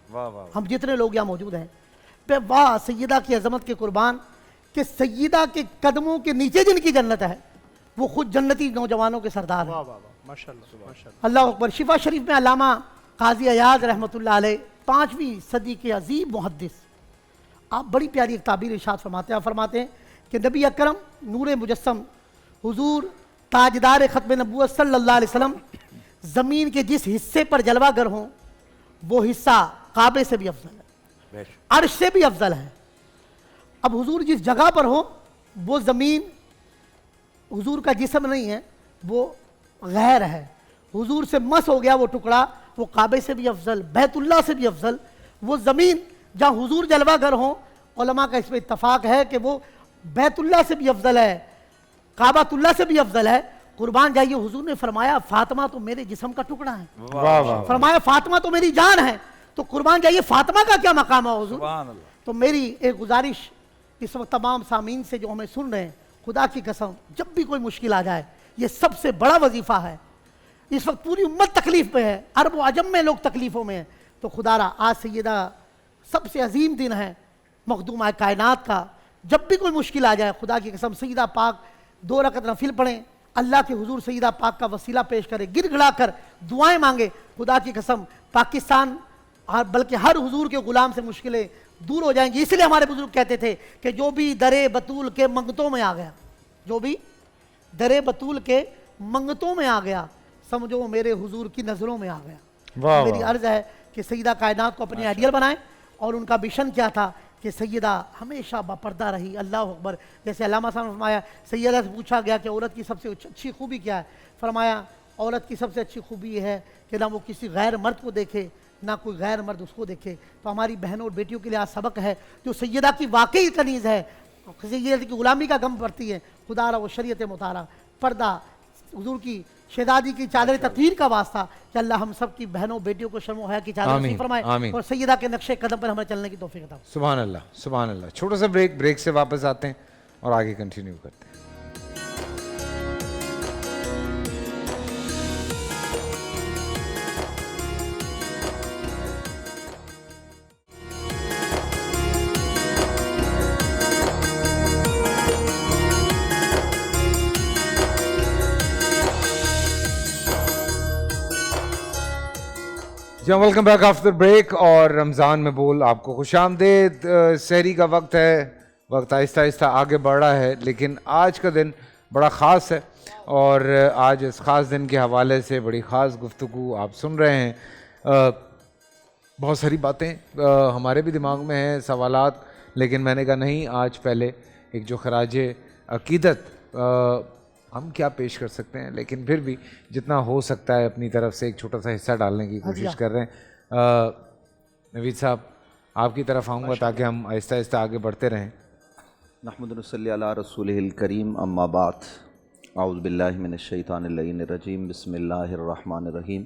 واہ واہ. ہم جتنے لوگ یہاں موجود ہیں پہ واہ سیدہ کی عظمت کے قربان کہ سیدہ کے قدموں کے نیچے جن کی جنت ہے وہ خود جنتی نوجوانوں کے سردار ہیں. اللہ اکبر. شفا شریف میں علامہ قاضی ایاز رحمۃ اللہ علیہ 5ویں صدی کے عظیم محدث آپ بڑی پیاری ایک تعبیر ارشاد فرماتے ہیں. آپ فرماتے ہیں کہ نبی اکرم نور مجسم حضور تاجدار ختم نبوت صلی اللہ علیہ وسلم زمین کے جس حصے پر جلوہ گر ہوں وہ حصہ کعبے سے بھی افضل ہے عرش سے بھی افضل ہے. اب حضور جس جگہ پر ہو وہ زمین حضور کا جسم نہیں ہے وہ غیر ہے. حضور سے مس ہو گیا وہ ٹکڑا وہ کعبے سے بھی افضل بیت اللہ سے بھی افضل. وہ زمین جہاں حضور جلوہ گر ہوں علماء کا اس پہ اتفاق ہے کہ وہ بیت اللہ سے بھی افضل ہے کعبۃ اللہ سے بھی افضل ہے. قربان جائیے حضور نے فرمایا فاطمہ تو میرے جسم کا ٹکڑا ہے. واہ واہ. فرمایا فاطمہ تو میری جان ہے. تو قربان جائیے فاطمہ کا کیا مقام ہے حضور. سبحان اللہ. تو میری ایک گزارش اس وقت تمام سامعین سے جو ہمیں سن رہے ہیں خدا کی قسم جب بھی کوئی مشکل آ جائے یہ سب سے بڑا وظیفہ ہے. اس وقت پوری امت تکلیف میں ہے عرب و عجم میں لوگ تکلیفوں میں ہیں. تو خدا را آج سیدہ سب سے عظیم دن ہے مخدومہ کائنات کا. جب بھی کوئی مشکل آ جائے خدا کی قسم سیدہ پاک 2 رکعت نفل پڑھیں اللہ کے حضور سیدہ پاک کا وسیلہ پیش کرے گر گڑا کر دعائیں مانگے. خدا کی قسم پاکستان اور بلکہ ہر حضور کے غلام سے مشکلیں دور ہو جائیں گی. اس لیے ہمارے بزرگ کہتے تھے کہ جو بھی درے بطول کے منگتوں میں آ گیا جو بھی درے بطول کے منگتوں میں آ گیا سمجھو میرے حضور کی نظروں میں آ گیا. واہ میری واہ. عرض ہے کہ سیدہ کائنات کو اپنے آئیڈیل بنائیں اور ان کا مشن کیا تھا کہ سیدہ ہمیشہ باپردہ رہی. اللہ اکبر. جیسے علامہ صاحب نے فرمایا سیدہ سے پوچھا گیا کہ عورت کی سب سے اچھی خوبی کیا ہے. فرمایا عورت کی سب سے اچھی خوبی یہ ہے کہ نہ وہ کسی غیر مرد کو دیکھے نہ کوئی غیر مرد اس کو دیکھے. تو ہماری بہنوں اور بیٹیوں کے لیے آج سبق ہے جو سیدہ کی واقعی کنیز ہے سیدہ کی غلامی کا غم پڑتی ہے. خدا را وہ شریعت مطالعہ پردہ حضور کی شہزادی کی چادر تطہیر کا واسطہ کہ اللہ ہم سب کی بہنوں بیٹیوں کو شرم و حیا کی چادر نصیب فرمائے اور سیدہ کے نقش قدم پر ہمیں چلنے کی توفیق عطا. سبحان اللہ سبحان اللہ. چھوٹا سا بریک سے واپس آتے ہیں اور آگے کنٹینیو کرتے ہیں. جی ویلکم بیک آفٹر بریک. اور رمضان میں بول آپ کو خوش آمدید. سحری کا وقت ہے وقت آہستہ آہستہ آگے بڑھ رہا ہے لیکن آج کا دن بڑا خاص ہے اور آج اس خاص دن کے حوالے سے بڑی خاص گفتگو آپ سن رہے ہیں. بہت ساری باتیں ہمارے بھی دماغ میں ہیں سوالات لیکن میں نے کہا نہیں آج پہلے ایک جو خراج عقیدت ہم کیا پیش کر سکتے ہیں لیکن پھر بھی جتنا ہو سکتا ہے اپنی طرف سے ایک چھوٹا سا حصہ ڈالنے کی کوشش کر رہے ہیں. نوید صاحب آپ کی طرف آؤں گا تاکہ ہم آہستہ آہستہ آگے بڑھتے رہیں. نحمد نصلی علی رسولہ الکریم اما بعد. اعوذ باللہ من الشیطان اللعین الرجیم بسم اللہ الرحمن الرحیم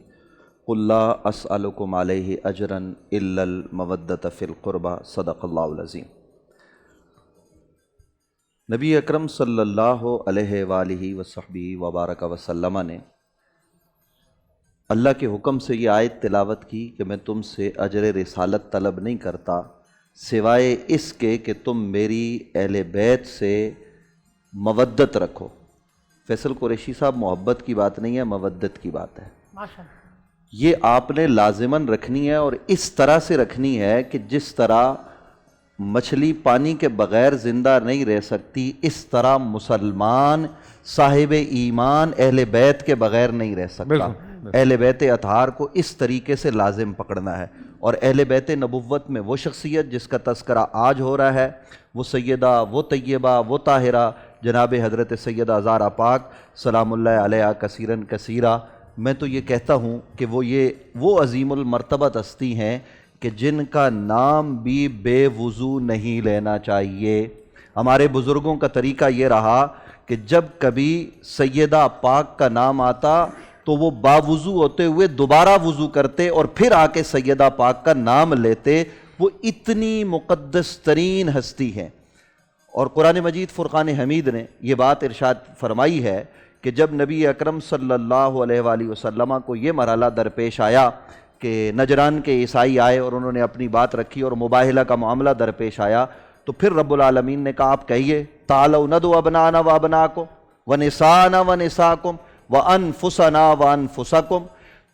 قل لا اسألکم علیہ اجرا الا المودۃ فی القربى صدق اللہ العظیم۔ نبی اکرم صلی اللہ علیہ وآلہ وصحبہ وبارک وسلم نے اللہ کے حکم سے یہ آیت تلاوت کی کہ میں تم سے اجر رسالت طلب نہیں کرتا سوائے اس کے کہ تم میری اہل بیت سے مودت رکھو۔ فیصل قریشی صاحب، محبت کی بات نہیں ہے، مودت کی بات ہے۔ ماشاء اللہ۔ یہ آپ نے لازماً رکھنی ہے، اور اس طرح سے رکھنی ہے کہ جس طرح مچھلی پانی کے بغیر زندہ نہیں رہ سکتی، اس طرح مسلمان صاحب ایمان اہل بیت کے بغیر نہیں رہ سکتا۔ اہل بیت اطہار کو اس طریقے سے لازم پکڑنا ہے، اور اہل بیت نبوت میں وہ شخصیت جس کا تذکرہ آج ہو رہا ہے، وہ سیدہ، وہ طیبہ، وہ طاہرہ جناب حضرت سیدہ زہرا پاک سلام اللہ علیہ کثیراً کثیرہ۔ میں تو یہ کہتا ہوں کہ وہ عظیم المرتبت ہستی ہیں کہ جن کا نام بھی بے وضو نہیں لینا چاہیے۔ ہمارے بزرگوں کا طریقہ یہ رہا کہ جب کبھی سیدہ پاک کا نام آتا تو وہ باوضو ہوتے ہوئے دوبارہ وضو کرتے اور پھر آ کے سیدہ پاک کا نام لیتے۔ وہ اتنی مقدس ترین ہستی ہیں، اور قرآن مجید فرقان حمید نے یہ بات ارشاد فرمائی ہے کہ جب نبی اکرم صلی اللہ علیہ وآلہ وسلم کو یہ مرحلہ درپیش آیا کہ نجران کے عیسائی آئے اور انہوں نے اپنی بات رکھی اور مباہلہ کا معاملہ درپیش آیا، تو پھر رب العالمین نے کہا آپ کہیے تعالوا ندعو ابناءنا وابناءکم ونساءنا ونساءکم وانفسنا وانفسکم۔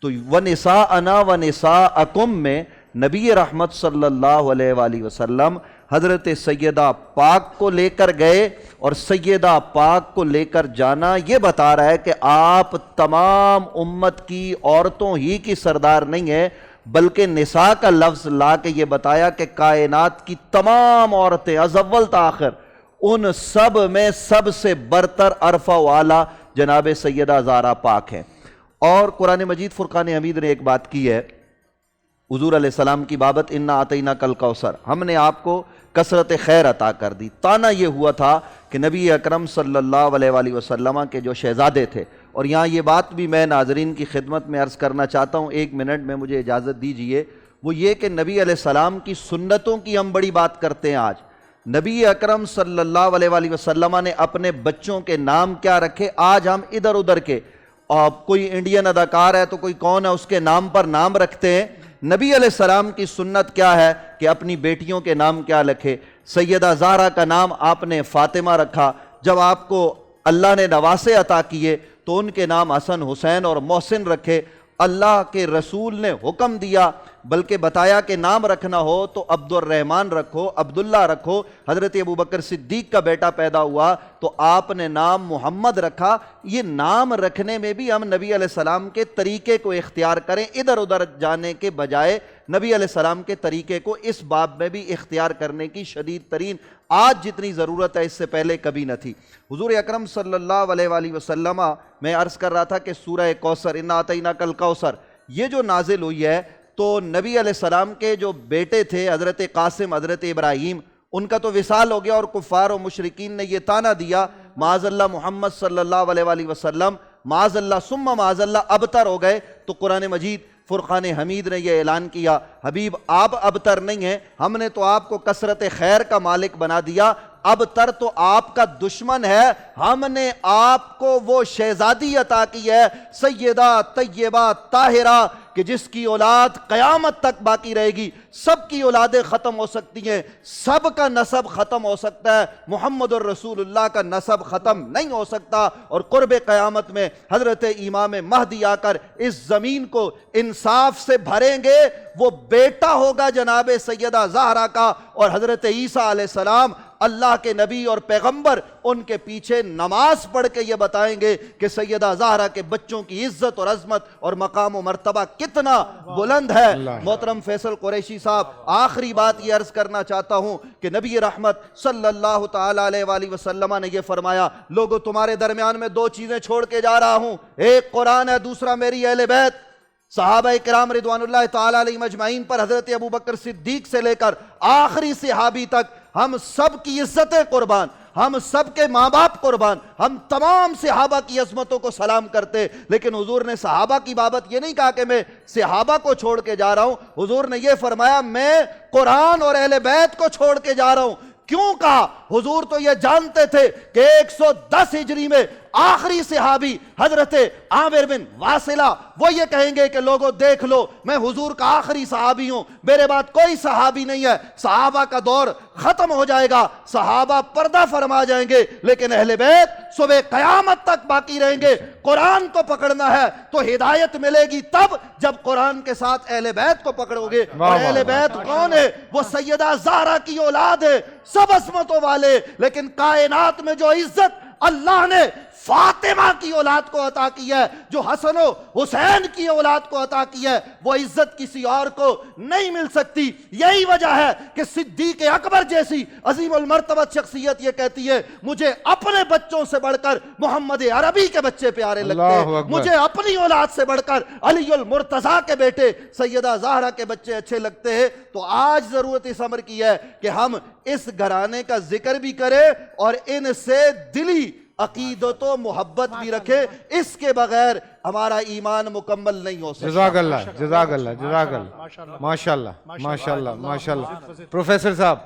تو ونساءنا ونساءکم میں نبی رحمت صلی اللہ علیہ وآلہ وسلم حضرت سیدہ پاک کو لے کر گئے، اور سیدہ پاک کو لے کر جانا یہ بتا رہا ہے کہ آپ تمام امت کی عورتوں ہی کی سردار نہیں ہیں، بلکہ نساء کا لفظ لا کے یہ بتایا کہ کائنات کی تمام عورتیں از اول تا آخر ان سب میں سب سے برتر عرفہ والا جناب سیدہ زہرا پاک ہیں۔ اور قرآن مجید فرقان حمید نے ایک بات کی ہے حضور علیہ السلام کی بابت، انا اعطیناک الکوثر، ہم نے آپ کو کثرت خیر عطا کر دی۔ تانا یہ ہوا تھا کہ نبی اکرم صلی اللہ علیہ وآلہ وسلم کے جو شہزادے تھے، اور یہاں یہ بات بھی میں ناظرین کی خدمت میں عرض کرنا چاہتا ہوں، ایک منٹ میں مجھے اجازت دیجئے، وہ یہ کہ نبی علیہ السلام کی سنتوں کی ہم بڑی بات کرتے ہیں۔ آج نبی اکرم صلی اللہ علیہ وآلہ وسلم نے اپنے بچوں کے نام کیا رکھے؟ آج ہم ادھر ادھر کے، کوئی انڈین اداکار ہے تو کوئی کون ہے اس کے نام پر نام رکھتے ہیں۔ نبی علیہ السلام کی سنت کیا ہے کہ اپنی بیٹیوں کے نام کیا رکھے؟ سیدہ زہرا کا نام آپ نے فاطمہ رکھا، جب آپ کو اللہ نے نواسے عطا کیے تو ان کے نام حسن، حسین اور محسن رکھے۔ اللہ کے رسول نے حکم دیا، بلکہ بتایا کہ نام رکھنا ہو تو عبد الرحمن رکھو، عبداللہ رکھو۔ حضرت ابوبکر صدیق کا بیٹا پیدا ہوا تو آپ نے نام محمد رکھا۔ یہ نام رکھنے میں بھی ہم نبی علیہ السلام کے طریقے کو اختیار کریں، ادھر ادھر جانے کے بجائے نبی علیہ السلام کے طریقے کو اس باب میں بھی اختیار کرنے کی شدید ترین آج جتنی ضرورت ہے اس سے پہلے کبھی نہ تھی۔ حضور اکرم صلی اللہ علیہ وآلہ وسلم، میں عرض کر رہا تھا کہ سورہ کوثر، انا اعطیناک الکوثر، یہ جو نازل ہوئی ہے تو نبی علیہ السلام کے جو بیٹے تھے حضرت قاسم، حضرت ابراہیم، ان کا تو وصال ہو گیا، اور کفار و مشرکین نے یہ تانا دیا معاذ اللہ محمد صلی اللہ علیہ وآلہ وسلم معاذ اللہ ثم معاذ اللہ ابتر ہو گئے۔ تو قرآن مجید فرقان حمید نے یہ اعلان کیا، حبیب آپ ابتر نہیں ہیں، ہم نے تو آپ کو کثرت خیر کا مالک بنا دیا، ابتر تو آپ کا دشمن ہے، ہم نے آپ کو وہ شہزادی عطا کی ہے سیدہ طیبہ طاہرہ کہ جس کی اولاد قیامت تک باقی رہے گی۔ سب کی اولادیں ختم ہو سکتی ہیں، سب کا نسب ختم ہو سکتا ہے، محمد الرسول اللہ کا نسب ختم نہیں ہو سکتا، اور قرب قیامت میں حضرت امام مہدی آ کر اس زمین کو انصاف سے بھریں گے۔ وہ بیٹا ہوگا جناب سیدہ زہرا کا، اور حضرت عیسیٰ علیہ السلام اللہ کے نبی اور پیغمبر ان کے پیچھے نماز پڑھ کے یہ بتائیں گے کہ سیدہ زہرا کے بچوں کی عزت اور عظمت اور مقام و مرتبہ کتنا بلند ہے۔ محترم فیصل قریشی صاحب، آخری بات یہ عرض کرنا چاہتا ہوں کہ نبی رحمت صلی اللہ تعالی علیہ وآلہ وسلم نے یہ فرمایا، لوگوں تمہارے درمیان میں دو چیزیں چھوڑ کے جا رہا ہوں، ایک قرآن ہے، دوسرا میری اہل بیت۔ صحابہ کرام رضوان اللہ تعالی علیہ مجمعین پر حضرت ابوبکر صدیق سے لے کر آخری صحابی تک ہم سب کی عزتیں قربان، ہم سب کے ماں باپ قربان، ہم تمام صحابہ کی عظمتوں کو سلام کرتے، لیکن حضور نے صحابہ کی بابت یہ نہیں کہا کہ میں صحابہ کو چھوڑ کے جا رہا ہوں، حضور نے یہ فرمایا میں قرآن اور اہل بیت کو چھوڑ کے جا رہا ہوں۔ کیوں کہا؟ حضور تو یہ جانتے تھے کہ 110 ہجری میں آخری صحابی حضرت عامر بن واصلہ وہ یہ کہیں گے کہ لوگوں دیکھ لو میں حضور کا آخری صحابی ہوں، میرے بعد کوئی صحابی نہیں ہے، صحابہ کا دور ختم ہو جائے گا، صحابہ پردہ فرما جائیں گے، لیکن اہل بیت صبح قیامت تک باقی رہیں گے۔ قرآن کو پکڑنا ہے تو ہدایت ملے گی تب جب قرآن کے ساتھ اہل بیت کو پکڑو گے۔ اور اہل بیت کون ہے؟ وہ سیدہ زہرا کی اولاد ہے، سب عظمتوں والے، لیکن کائنات میں جو عزت اللہ نے فاطمہ کی اولاد کو عطا کی ہے، جو حسن و حسین کی اولاد کو عطا کی ہے، وہ عزت کسی اور کو نہیں مل سکتی۔ یہی وجہ ہے کہ صدیق اکبر جیسی عظیم المرتبت شخصیت یہ کہتی ہے مجھے اپنے بچوں سے بڑھ کر محمد عربی کے بچے پیارے لگتے ہیں، مجھے اپنی اولاد سے بڑھ کر علی المرتضیٰ کے بیٹے سیدہ زہرا کے بچے اچھے لگتے ہیں۔ تو آج ضرورت اس امر کی ہے کہ ہم اس گھرانے کا ذکر بھی کریں اور ان سے دلی عقیدت و محبت بھی رکھے، اس کے بغیر ہمارا ایمان مکمل نہیں ہو سکتا۔ جزاک اللہ، جزاک اللہ، جزاک اللہ، ماشاءاللہ ماشاءاللہ ماشاءاللہ۔ پروفیسر صاحب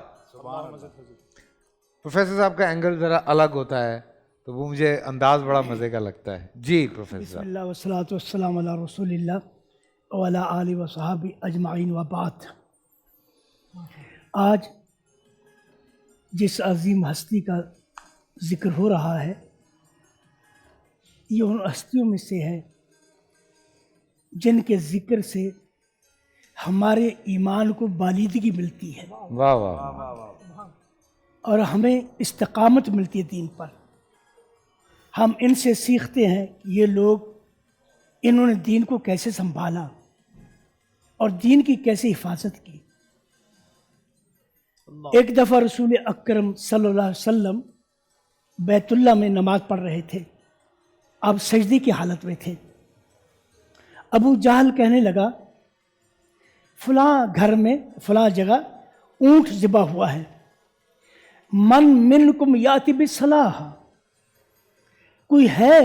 کا اینگل ذرا الگ ہوتا ہے تو وہ مجھے انداز بڑا مزے کا لگتا ہے۔ جی پروفیسر بسم صاحب۔ اللہ والصلاة والسلام علی رسول اللہ وعلی آلہ وصحابہ اجمعین وبعد۔ آج جس عظیم ہستی کا ذکر ہو رہا ہے یہ ان ہستیوں میں سے ہے جن کے ذکر سے ہمارے ایمان کو بالیدگی ملتی ہے واہ واہ، اور ہمیں استقامت ملتی ہے دین پر۔ ہم ان سے سیکھتے ہیں کہ یہ لوگ انہوں نے دین کو کیسے سنبھالا اور دین کی کیسے حفاظت کی۔ ایک دفعہ رسول اکرم صلی اللہ علیہ وسلم بیت اللہ میں نماز پڑھ رہے تھے، آپ سجدے کی حالت میں تھے۔ ابو جہل کہنے لگا فلاں گھر میں فلاں جگہ اونٹ ذبح ہوا ہے، من منکم یاتی بصلاح، کوئی ہے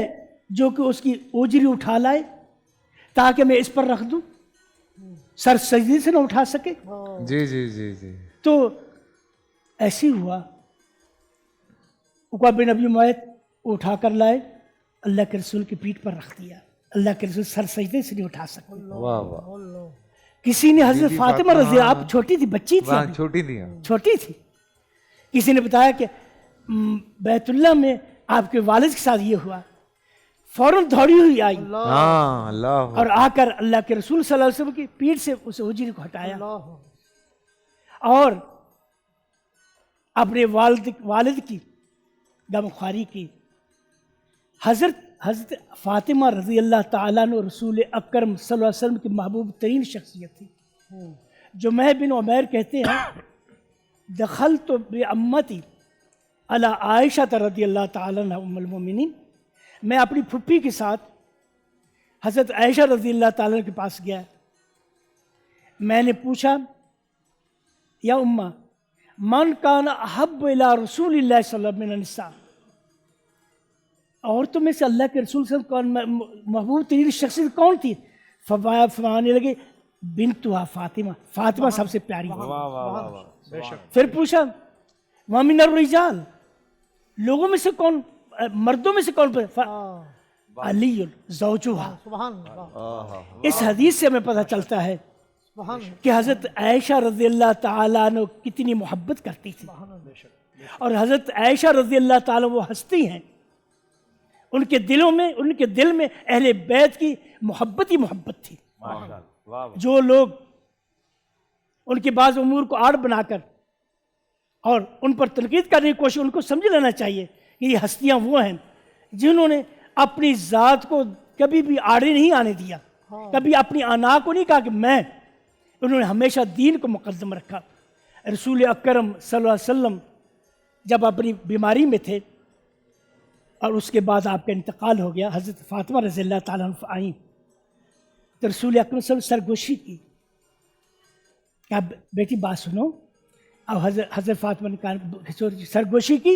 جو کہ اس کی اجری اٹھا لائے تاکہ میں اس پر رکھ دوں، سر سجدے سے نہ اٹھا سکے۔ جی جی جی جی۔ تو ایسی ہوا، عقبہ بن ابی معیط اٹھا کر لائے، اللہ کے رسول کی پیٹھ پر رکھ دیا، اللہ کے رسول سر سجدے سے نہیں اٹھا سکتے۔ واہ واہ، کسی نے حضرت فاطمہ رضی اللہ، آپ چھوٹی تھی، بچی تھی، وہاں چھوٹی تھی، چھوٹی تھی، کسی نے بتایا کہ بیت اللہ میں آپ کے والد کے ساتھ یہ ہوا، فوراً دوڑی ہوئی آئی ہاں اللہ، اور آ کر اللہ کے رسول صلی اللہ علیہ وسلم کی پیٹھ سے اس اجری کو ہٹایا اور اپنے والد کی غمخواری کی۔ حضرت فاطمہ رضی اللہ تعالیٰ عنہ رسول اکرم صلی اللہ علیہ وسلم کی محبوب ترین شخصیت تھی۔ جمح بن عمیر کہتے ہیں دخلت بعمتی علی عائشہ رضی اللہ تعالیٰ عنہ ام المومنین، میں اپنی پھپھی کے ساتھ حضرت عائشہ رضی اللہ تعالیٰ عنہ کے پاس گیا، میں نے پوچھا یا اماں من کان احب الی رسول اللہ صلی اللہ علیہ وسلم من النساء، عورتوں میں سے اللہ کے رسول صلی اللہ علیہ وسلم محبوب ترین شخصیت کون تھی؟ فرمانے لگے بنتها فاطمہ، فاطمہ سب سے پیاری تھی۔ پھر پوچھا ومن الرجال، لوگوں میں سے کون، مردوں میں سے کون؟ علی زوجها۔ اس حدیث سے ہمیں پتہ چلتا ہے کہ حضرت عائشہ رضی اللہ تعالیٰ عنہ کتنی محبت کرتی تھی، اور حضرت عائشہ رضی اللہ تعالیٰ وہ ہستی ہیں، ان کے دل میں اہل بیت کی محبت ہی محبت تھی۔ جو لوگ ان کے بعض امور کو آڑ بنا کر اور ان پر تنقید کرنے کی کوشش، ان کو سمجھ لینا چاہیے کہ یہ ہستیاں وہ ہیں جنہوں نے اپنی ذات کو کبھی بھی آڑے نہیں آنے دیا، کبھی اپنی آنا کو نہیں کہا کہ میں، انہوں نے ہمیشہ دین کو مقدم رکھا۔ رسول اکرم صلی اللہ علیہ وسلم جب اپنی بیماری میں تھے اور اس کے بعد آپ کا انتقال ہو گیا، حضرت فاطمہ رضی اللہ تعالیٰ عنہ آئیں تو رسول اکرم صلی اللہ علیہ وسلم سرگوشی کی کہ بیٹی بات سنو، اب حضرت فاطمہ نے کہا سرگوشی کی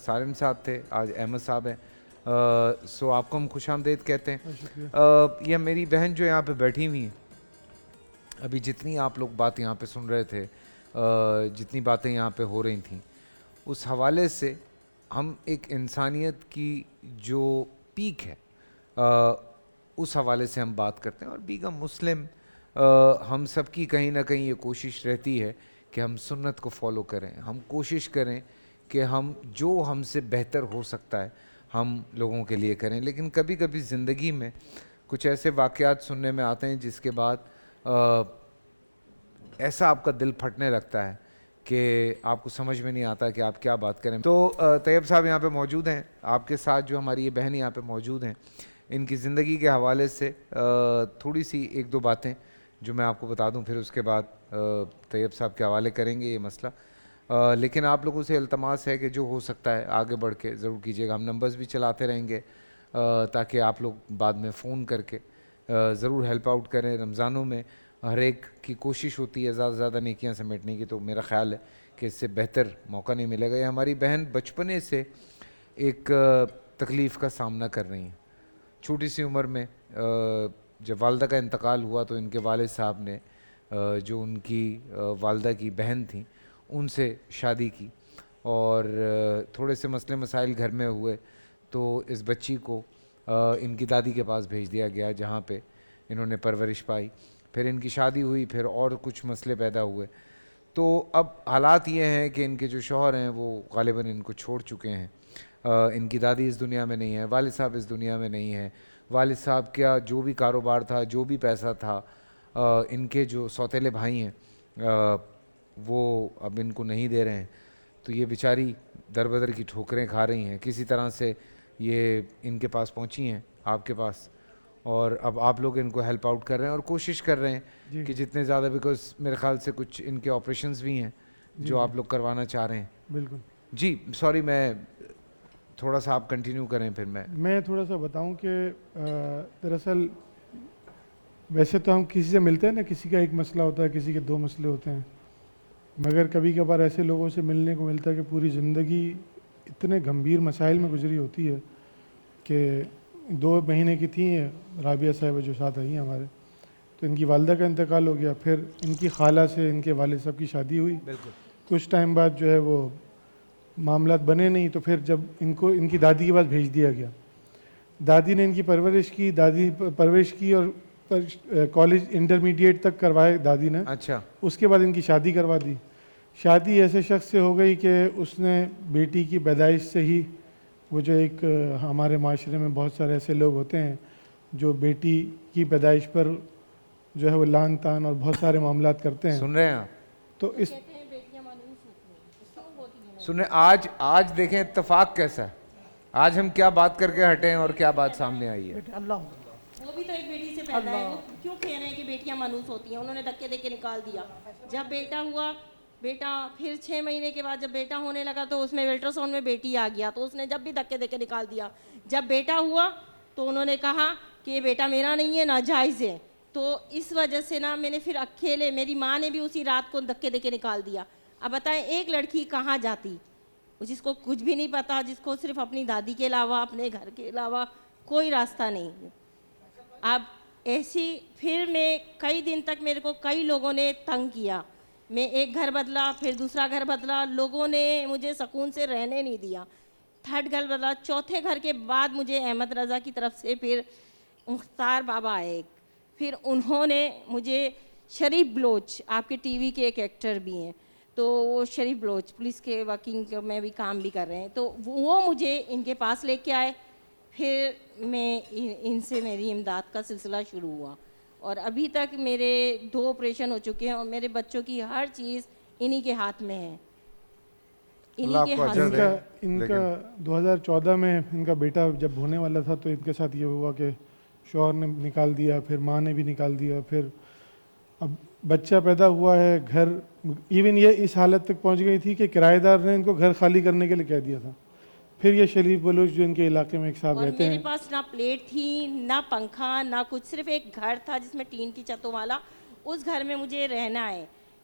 سالم صاحب تھے, آج احمد صاحب ہیں. سو آپ کو ہم خوش آمدید کہتے ہیں. یہ میری بہن جو یہاں پہ بیٹھی ہوئی ہیں, ابھی جتنی آپ لوگ بات یہاں پہ سن رہے تھے, جتنی باتیں یہاں پہ ہو رہی تھیں, اس حوالے سے ہم ایک انسانیت کی جو پیک ہے اس حوالے سے ہم بات کرتے ہیں. اور بیگم مسلم ہم سب کی کہیں نہ کہیں یہ کوشش رہتی ہے کہ ہم سنت کو فالو کریں, ہم کوشش کریں کہ ہم جو ہم سے بہتر ہو سکتا ہے ہم لوگوں کے لیے کریں. لیکن کبھی کبھی زندگی میں کچھ ایسے واقعات سننے میں آتے ہیں جس کے بعد ایسا آپ کا دل پھٹنے لگتا ہے کہ آپ کو سمجھ میں نہیں آتا کہ آپ کیا بات کریں. تو طیب صاحب یہاں پہ موجود ہیں آپ کے ساتھ, جو ہماری یہ بہن یہاں پہ موجود ہیں. ان کی زندگی کے حوالے سے تھوڑی سی ایک دو باتیں جو میں آپ کو بتا دوں, پھر اس کے بعد طیب صاحب کے حوالے کریں گے یہ مسئلہ. لیکن آپ لوگوں سے التماس ہے کہ جو ہو سکتا ہے آگے بڑھ کے ضرور کیجیے گا. ہم نمبرز بھی چلاتے رہیں گے تاکہ آپ لوگ بعد میں فون کر کے ضرور ہیلپ آؤٹ کریں. رمضانوں میں ہر ایک کی کوشش ہوتی ہے زیادہ سے زیادہ نیکیاں سمیٹنے کی, تو میرا خیال ہے کہ اس سے بہتر موقع نہیں ملے گا. یہ ہماری بہن بچپنے سے ایک تکلیف کا سامنا کر رہی ہیں. چھوٹی سی عمر میں جب والدہ کا انتقال ہوا تو ان کے والد صاحب نے جو ان کی والدہ کی بہن تھیں ان سے شادی کی, اور تھوڑے سے مسئلے مسائل گھر میں ہوئے تو اس بچی کو ان کی دادی کے پاس بھیج دیا گیا جہاں پہ انہوں نے پرورش پائی. پھر ان کی شادی ہوئی, پھر اور کچھ مسئلے پیدا ہوئے. تو اب حالات یہ ہیں کہ ان کے جو شوہر ہیں وہ غالباً ان کو چھوڑ چکے ہیں. ان کی دادی اس دنیا میں نہیں ہے, والد صاحب اس دنیا میں نہیں ہیں. والد صاحب کا جو بھی کاروبار تھا, جو بھی پیسہ تھا, ان کے جو سوتیلے بھائی ہیں وہ اب ان کو نہیں دے رہے ہیں. تو یہ بیچاری در بدر کی ٹھوکریں کھا رہی ہیں. کسی طرح سے یہ ان کے پاس پہنچی ہیں, آپ کے پاس, اور اب آپ لوگ ان کو ہیلپ آؤٹ کر رہے ہیں اور کوشش کر رہے ہیں کہ جتنے زیادہ, بیکاز میرے خیال سے کچھ ان کے آپریشنز بھی ہیں جو آپ لوگ کروانا چاہ رہے ہیں. بالکل جی سوری, میں تھوڑا سا آپ کنٹینیو کریں پھر میں تھوڑا سا بتاؤں کہ دراصل ویسے تو ہم کسی سے ملتے ہیں نا, کسی کا ایک مسئلہ ہوتا ہے, کسی کے دو مسئلے ہوتے ہیں, مگر کبھی کبھار ایسے لوگوں سے ملنے کو ملتا ہے کہ پوری زندگی اتنے گمبھیر مسائل میں گزری ہوتی ہے کہ 2 مہینے کی تھیں رابعہ صاحبہ جو ساتھ آئی ہیں ہمارے, تو ان کی والدہ کا انتقال ہو گیا. پھر ان کی خالہ سے ان کے والد صاحب کی شادی ہوئی. کچھ ٹائم بعد جو ہے وہ معاملات بنے نہیں, تو پھر جب ان کو ان کی دادی کے پاس بھیج دیا گیا. دادی نے ان کی پرورش کی, پرورش کی اور کالج انٹرمیڈیٹ تک کروائے دادی نے. اچھا. اس کے بعد ان کی شادی کروا دی. شادی ایسے شخص سے ہو گئی کہ اس نے بیٹی کی پیدائش سے ہی, وہ جو ایک ہمارے معاشرے میں بہت سارے ایسے لوگ ہوتے ہیں جو بیٹی کی پیدائش پر جو ہے وہ لان تان اور بہت سارے معاملات کرتے ہیں. سن رہے ہیں آپ؟ تو اس سنیں, آج دیکھیں اتفاق کیسا ہے. آج ہم کیا بات کر کے ہٹے ہیں اور کیا بات سامنے آئی ہے. وہ بھی تو ایک بیٹی سے پیدا ہے, وہ کیوں کہہ رہے ہیں کہ بیٹیاں مانوس ہوتی ہیں؟ انہوں نے دھکے دے کے نکال دیا. جب بیٹا ہوا, بیٹا پھر 6 مہینے کے بعد جب بیٹا ہونے لگا تو اس میں الٹراساؤنڈ میں بیٹی آ گیا, تو اس نے جب بھی دھکے دے کے نکال دیا. جب بیٹا ہوا تو انہوں نے کہا کہ یہ بیٹا میرا نہیں ہے, ناجائز ہے. تو اس وجہ سے نا میں نے پھر اکیلے, میری ماں نے بھی اسی رات کو دھکے دے کے نکال دیا. اب بتائیں ایک لڑکی کہاں جاتی جس کو کچھ بھی نہیں پتا, جس کو صرف اپنی دادی کے علاوہ اپنے گھر کے علاوہ کوئی راستہ نہیں. اب ایسی پھر میں کئی دن تک میرے کو کئی لوگوں نے تنگ کیا. میں ایک گھر بدلا, پھر دوسرا گھر بدلا, لوگوں نے مجھے سکون سے رہنے نہیں دیا. 3rd گھر بدلا. 4تھے گھر کے بعد مجھے احمد رضا کی طرف سے پھر مختار بابا آئے, پھر انہوں نے مجھے شریف بلوچ, آپ کے ٹی وی کے ایک ایکٹر بھی ہیں, تو وہ شریف بلوچ پولیس کے ورکنگ میں بھی کام بھی کر رہے ہیں, تو وہ مجھے ان کے پاس لے کے آئے. پھر میں ان سے میری امداد کا سلسلہ شروع ہوا, اور ابھی تک میرے 2 آپریشن ہو چکے ہیں, اور میرے بچوں کی ہر چیز انہی کے ہاتھ میں ہے. انہی کے ہاتھ میں. ان کا 2014 میں ان کا بیٹا جب ہونے والا تھا تو ان کے ساتھ یہ ہوا کہ شوہر نے نکال دیا, پھر ماں نے بھی نکال دیا. پھر اب بچہ پیدا ہوا ہے, گھر ایون یہ اس حالت تک پہنچ گئی تھی کہ کرایہ دار نے ان کو گھر خالی کرنے کے لیے کہہ دیا تھا. پھر یہ شریف بلوچ جو ان کے علاقے میں ایک صاحب رہتے ہیں, میرے پاس نہ پلیٹ تھی, نہ پنکھا, نہ کچھ, صرف ایک گھر تھا جس میں ٹین کی چھتوں والا. اس گھر میں مجھے رہنا ہے.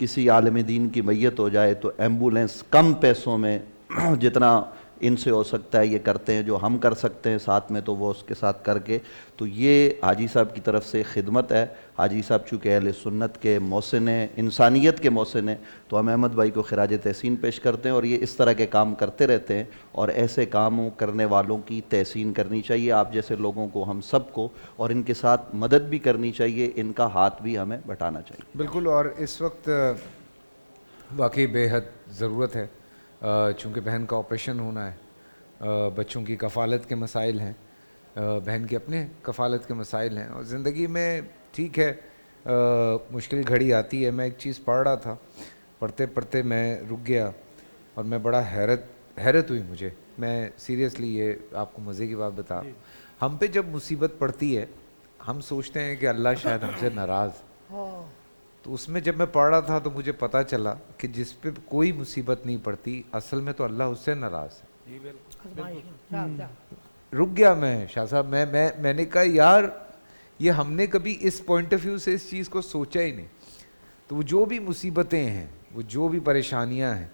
کسی عالم دین کی میت ہو جائے تو ایمبولینس کم پیسوں میں جتنا ان سے ہو سکتا ہے یہ کرتے ہیں، جو ہم کر سکتے ہیں ساتھ میں تو وہ اس کے ساتھ کر کے، تو یہ حاجی صاحب کی طرف سے خدمت ہے۔ حاجی صاحب چونکہ اہل سنت کے محسن ہیں، انسانیت کے محسن ہیں، تو ہم احمد بھائی کو خراج تحسین پیش کرتے ہیں، اور یہ اس طرح کے کام کرتے رہتے ہیں، اور ایسے کاموں کرنے والوں کی تحسین کرنی چاہیے، آپ جیسے لوگوں کو، ہم سب کو، اور ان کے ساتھ مدد بھی کرنی چاہیے، ان کا ہاتھ بھی ہمیں بٹانا چاہیے۔ بالکل، اور اس وقت واقعی بے حد ضرورت ہے، چونکہ بہن کا آپریشن ہونا ہے، بچوں کی کفالت کے مسائل ہیں، بہن کی اپنے کفالت کے مسائل ہیں، اور زندگی میں ٹھیک ہے مشکل گھڑی آتی ہے۔ میں ایک چیز پڑھ رہا تھا، پڑھتے پڑھتے میں رک گیا، اور میں بڑا حیرت ہوئی مجھے، میں سیریسلی یہ آپ کو مزے کی بات بتا، ہم پہ جب مصیبت پڑتی ہے ہم سوچتے ہیں کہ اللہ شاید ہم سے ناراض، تو اس میں جب میں پڑھ رہا تھا تو مجھے پتہ چلا کہ جس پہ کوئی مصیبت نہیں پڑتی اصل میں تو اللہ اس سے ناراض ہے۔ رک گیا میں شاہ صاحب، میں نے کہا یار یہ ہم نے کبھی اس پوائنٹ آف ویو سے اس چیز کو سوچا ہی نہیں۔ تو وہ جو بھی مصیبتیں ہیں، وہ جو بھی پریشانیاں ہیں،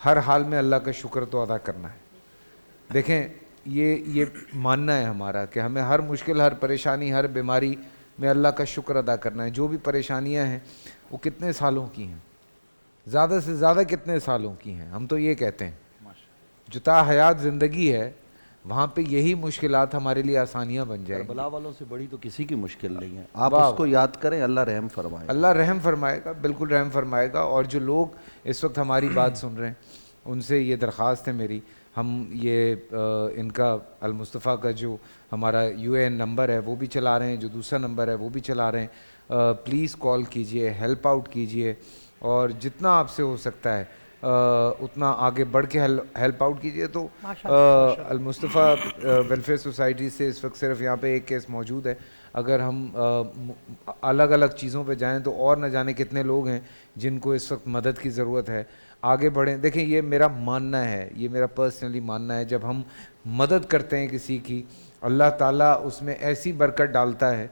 ہر حال میں اللہ کا شکر تو ادا کرنا ہے۔ دیکھیں یہ ماننا ہے ہمارا کہ ہمیں ہر مشکل، ہر پریشانی، ہر بیماری میں اللہ کا شکر ادا کرنا ہے۔ جو بھی پریشانیاں ہیں وہ کتنے سالوں کی ہیں، زیادہ سے زیادہ کتنے سالوں کی ہیں، ہم تو یہ کہتے ہیں جو تا حیات زندگی ہے وہاں پہ یہی مشکلات ہمارے لیے آسانیاں بن جائیں گی۔ کربلا والوں سے بڑی تو کسی کی مشکل نہیں ہے، آپ اس کو یاد کریں، اللہ رحم فرمائے، اللہ رحم فرمائے گا، بالکل رحم فرمائے گا۔ اور جو لوگ اس وقت ہماری بات سن رہے ہیں ان سے یہ درخواست ہے میری، ہم یہ ان کا المصطفیٰ کا جو ہمارا UAN نمبر ہے وہ بھی چلا رہے ہیں، جو دوسرا نمبر ہے وہ بھی چلا رہے ہیں، پلیز کال کیجئے، ہیلپ آؤٹ کیجئے، اور جتنا آپ سے ہو سکتا ہے اتنا آگے بڑھ کے ہیلپ آؤٹ کیجئے۔ تو المصطفیٰ ویلفیئر سوسائٹی سے اس وقت صرف یہاں پہ ایک کیس موجود ہے، اگر ہم الگ الگ چیزوں پہ جائیں تو اور نہ جانے کتنے لوگ ہیں جن کو اس وقت مدد کی ضرورت ہے۔ آگے بڑھیں، دیکھیں یہ میرا ماننا ہے، یہ میرا پرسنلی ماننا ہے، جب ہم مدد کرتے ہیں کسی کی اللہ تعالیٰ اس میں ایسی برکت ڈالتا ہے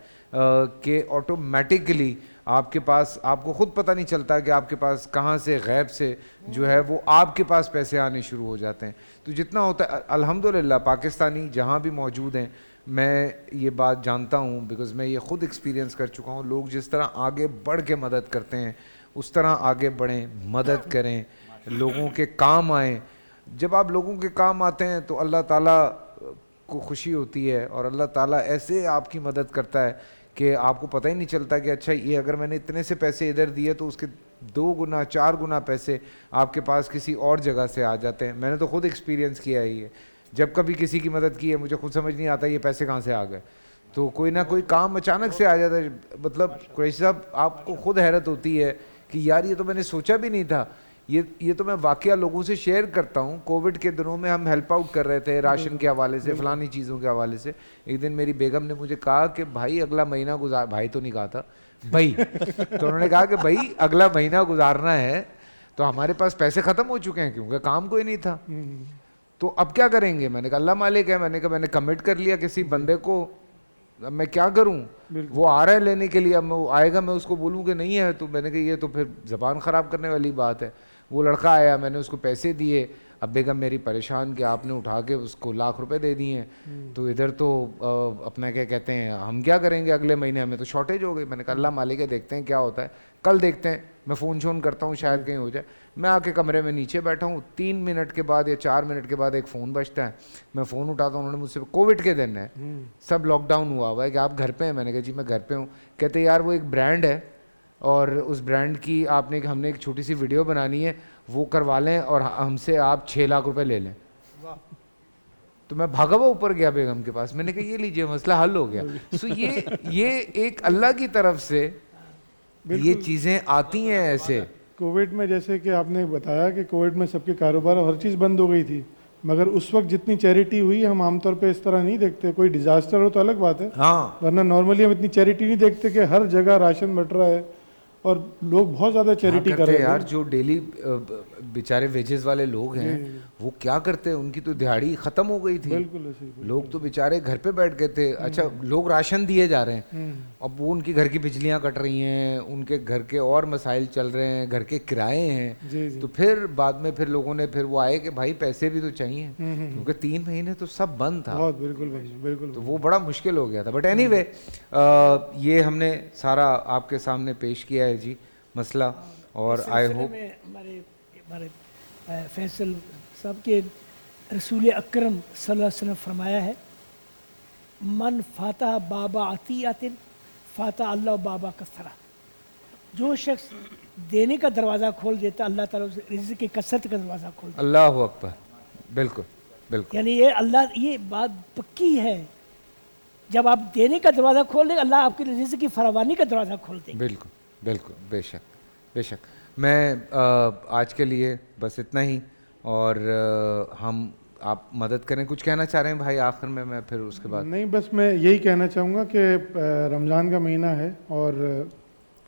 کہ آٹومیٹکلی آپ کے پاس، آپ کو خود پتہ نہیں چلتا کہ آپ کے پاس کہاں سے غیب سے جو ہے وہ آپ کے پاس پیسے آنے شروع ہو جاتے ہیں۔ تو جتنا ہوتا ہے الحمدللہ پاکستانی جہاں بھی موجود ہیں، میں یہ بات جانتا ہوں بیکاز میں یہ خود ایکسپیرینس کر چکا ہوں، لوگ جس طرح آگے بڑھ کے مدد کرتے ہیں اس طرح آگے بڑھیں، مدد کریں، لوگوں کے کام آئیں۔ جب آپ لوگوں کے کام آتے ہیں تو اللہ تعالیٰ کو خوشی ہوتی ہے، اور اللہ تعالیٰ ایسے آپ کی مدد کرتا ہے کہ آپ کو پتہ ہی نہیں چلتا کہ اچھا یہ اگر میں نے اتنے سے پیسے ادھر دیے تو اس کے 2 گنا 4 گنا پیسے آپ کے پاس کسی اور جگہ سے آ جاتے ہیں۔ میں نے تو خود ایکسپیرینس کیا ہی ہے، جب کبھی کسی کی مدد کی ہے مجھے خود سمجھ نہیں آتا یہ پیسے کہاں سے آ گئے، تو کوئی نہ کوئی کام اچانک سے آ جاتا ہے۔ مطلب قریشی صاحب آپ کو خود حیرت ہوتی ہے کہ یار یہ تو میں نے سوچا بھی نہیں تھا۔ یہ تو میں واقعہ لوگوں سے شیئر کرتا ہوں، کووڈ کے دنوں میں ہم ہیلپ آؤٹ کر رہے تھے راشن کے حوالے سے، فلانی چیزوں کے حوالے سے۔ ایک دن میری بیگم نے مجھے کہا کہ بھائی اگلا مہینہ بھائی تو نہیں کہا تھا بھائی، تو انہوں نے کہا کہ بھائی اگلا مہینہ گزارنا ہے تو ہمارے پاس پیسے ختم ہو چکے ہیں کیونکہ کام کوئی نہیں تھا، تو اب کیا کریں گے؟ میں نے کہا اللہ مالک ہے، میں نے کہا میں نے کمٹ کر لیا کسی بندے کو، اب میں کیا کروں؟ وہ آ رہا ہے لینے کے لیے، اب وہ آئے گا میں اس کو بولوں کہ نہیں ہے، تو میں نے کہا یہ تو پھر زبان خراب کرنے والی بات ہے۔ وہ لڑکا آیا، میں نے اس کو پیسے دیے، اب بیگم میری پریشان کہ آپ نے اٹھا کے اس کو لاکھ روپے دے دیے ہیں، تو ادھر تو اپنا کیا کہتے ہیں ہم کیا کریں گے، اگلے مہینے ہمیں تو شارٹیج ہو گئی۔ میں نے کہا اللہ مالک ہے، دیکھتے ہیں کیا ہوتا ہے، کل دیکھتے ہیں، میں فون کرتا ہوں شاید کہیں ہو جائے۔ میں آ کے کمرے میں نیچے بیٹھا ہوں، 3 منٹ کے بعد یا 4 منٹ کے بعد ایک فون بجتا ہے، میں فون اٹھاتا ہوں، انہوں نے مجھ سے، کووڈ کے دن ہے، سب لاک ڈاؤن ہوا ہوا ہے کہ آپ گھر پہ ہیں؟ میں نے کہا جی میں گھر پہ ہوں۔ کہتے یار وہ ایک برانڈ ہے اور اس برانڈ کی ہم نے ایک چھوٹی سی ویڈیو بنانی ہے، وہ کروا لیں اور ہم سے آپ 6 لاکھ روپے لے لیں۔ تو میں بھاگا ہوا اوپر گیا بیگم کے پاس، میں نے کہا یہ لیجئے مسئلہ حل ہو گیا۔ سو یہ ایک اللہ کی طرف سے یہ چیزیں آتی ہیں ایسے۔ کووڈ میں جیسے کہ آپ نے بتایا کہ کووڈ میں سب کے کاروبار اور ہر چیز بند ہو گئی تھی، مگر اس وقت جتنی چیریٹی ہوئی ہم عام طور پہ اس طرح نہیں دیکھتے، کوئی ڈیزاسٹر ہو تو الگ بات ہے، ہاں ورنہ نارملی ہم اتنی چیریٹی نہیں دیکھتے کہ ہر جگہ راشن بٹ رہا ہے اور لوگ بہت زیادہ چیریٹی کر رہے ہیں یار. جو ڈیلی بیچارے ویجز والے لوگ ہیں وہ کیا کرتے ہیں, ان کی تو دیہڑی ختم ہو گئی تھی. بالکل ایسے ہی. لوگ تو بیچارے گھر پہ بیٹھ گئے تھے. اچھا لوگ راشن دیے جا رہے ہیں, اب وہ ان کی گھر کی بجلیاں کٹ رہی ہیں, ان کے گھر کے اور مسائل چل رہے ہیں, گھر کے کرائے ہیں. تو پھر بعد میں پھر لوگوں نے پھر وہ آئے کہ بھائی پیسے بھی تو چاہیے, کیونکہ 3 مہینے تو سب بند تھا. بہت بالکل بالکل. تو وہ بڑا مشکل ہو گیا تھا. بٹ اینی وے یہ ہم نے سارا آپ کے سامنے پیش کیا ہے جی مسئلہ, اور آئی ہوپ ہمارے فیصل صاحب کے رسول اکرم صلی اللہ علیہ وسلم فرمایا ہے من فاتح بابا عطیات فاتح اللہ بابا کثرہ. جو شخص دینے کا دروازہ کھول دیتا اللہ تعالیٰ رزق کی کثرت کا دروازہ کھول دیتا. اللہ اکبر. بالکل بالکل. یعنی یہ اللہ یہ بات پکی ہے, جب آپ دینے کا دروازہ کھول دیں اللہ آپ کی رزق کی فراوانی کا دروازہ کھول دیں. بالکل بالکل. بے شک بے شک. میں آج کے لیے بس اتنا ہی, اور ہم آپ مدد کریں. کچھ کہنا چاہ رہے ہیں بھائی آخر میں پھر اس کے بعد؟ نہیں بس میں یہی کہنا چاہوں گا کہ رمضان کا مہینہ ہے اور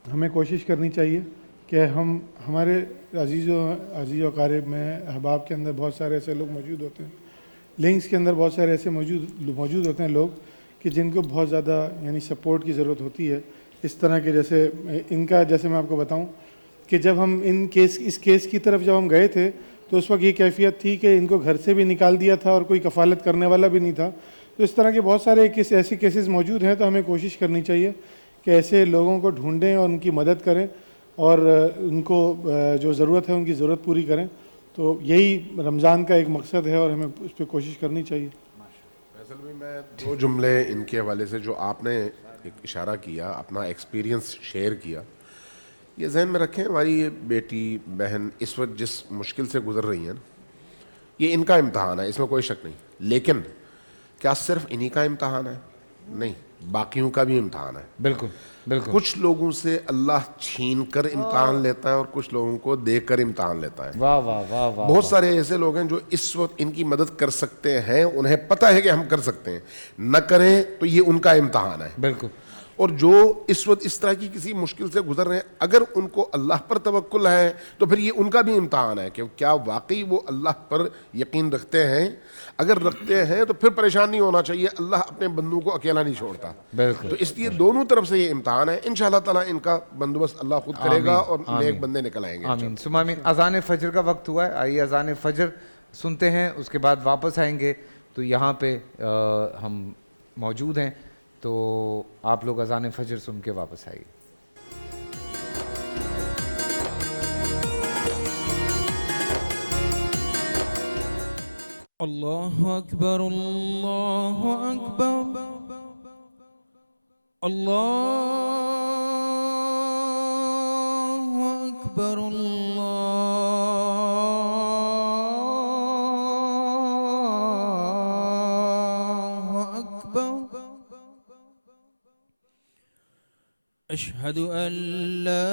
ہمیں کوشش کرنی چاہیے کہ ہم ہمارے عزیز و اقارب میں احباب کے اندر بہت سارے ایسے لوگ موجود ہوتے ہیں, لنکس کے اندر بہت سارے ایسے موجود ہوتے ہیں لوگ کہ جن کو بہت زیادہ یعنی سپورٹ کی ضرورت ہوتی ہے. اس طرح کے جیسے ان کا جیسے میں آپ کو بتاؤں کہ جب ہم اس کیس کی طرف جب ہم گئے تھے تو اس وقت یہ کیفیت تھی کہ ان کو گھر سے بھی نکال دیا تھا اور کوئی کفالت کرنے والا بھی نہیں تھا. تو اس طرح کے بہت سارے ایسے کیسز موجود ہیں. تو ہمیں کوشش کرنی چاہیے کہ ایسے لوگوں کو ڈھونڈیں اور ان کی مدد کریں اور ان کو جو ضرورت ہے ان کی ضرورت پوری کریں. تو یہی رمضان کا ایک مقصد ہے اور ہمیں اس پہ کوشش کرنی چاہیے. اصل میں 2 جملے ان کے حوالے سے جو آپ نے ایک اشارہ کیا, اپنا ایکسپیرینس شیئر کیا, یہ ذہن میں رکھیں. ہماری یہ بیٹی بہن اس وقت جس مشکل سے گزر رہی ہیں یہ ان کا امتحان ہے, اس میں کوئی شک نہیں. لیکن کیا صرف انہی کا امتحان ہے؟ نہیں, باقیوں کا بھی امتحان ہے. بالکل بالکل. کچھ لوگوں سے اللہ چھین کر امتحان لیتا ہے اور کچھ لوگوں کو دے کر امتحان لیتا ہے. واہ واہ واہ واہ. بہت سارے ایسے لوگ ہیں جو اس وقت ان کی مدد کر سکتے ہیں, انہیں پتہ ہے کہ ہم کر سکتے ہیں, نہ کریں تو یہ ان کا امتحان ہے. بالکل. اور جو اس وقت اس طرح کی کسی مشکل سے گزر رہے ہیں, اگر ان کو اللہ پر توکل ہے تو پھر یہ ان کا بھی امتحان ہے کہ کیا واقعی وہ اللہ پر یقین رکھتے ہیں. اگر رکھتے ہیں تو پھر پریشان نہیں ہونا چاہیے, اللہ اپنے بندوں کو اکیلا نہیں چھوڑتا. بالکل. تو اس لیے دونوں طرف سے یہ امتحان ہے. انشاءاللہ تعالیٰ ان کا بندوبست اللہ خود کرے گا اور نیک بندے نکل آئیں گے. آمین ثم آمین. اذان فجر کا وقت ہوا ہے, آئیے اذان فجر سنتے ہیں, اس کے بعد واپس آئیں گے. تو یہاں پہ ہم موجود ہیں, تو آپ لوگ اذان فجر سن کے واپس آئیے. اللہ اکبر اللہ اکبر اللہ اکبر اللہ اکبر. اشہد ان لا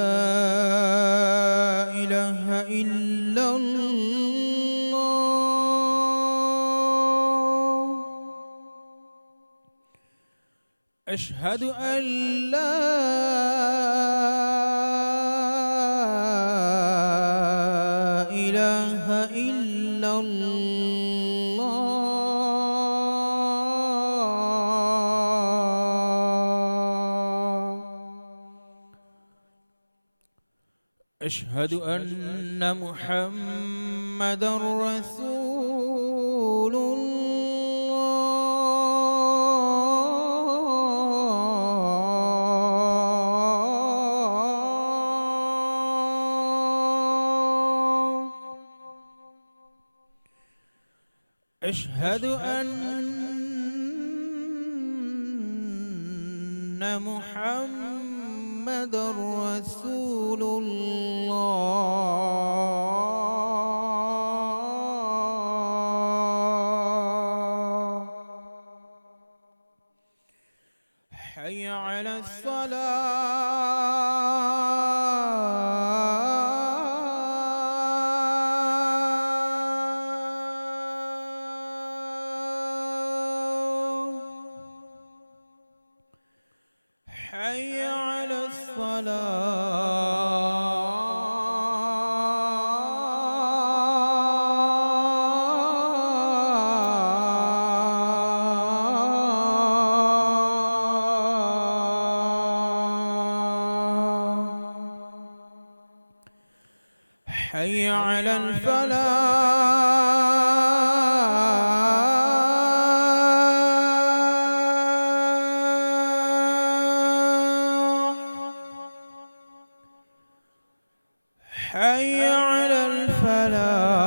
الہ الا اللہ اشہد ان لا الہ الا اللہ اشہد ان محمد رسول اشہد ان محمد رسول اللہ حی علی الصلاة حي على الصلاة حي على الفلاح حي على الفلاح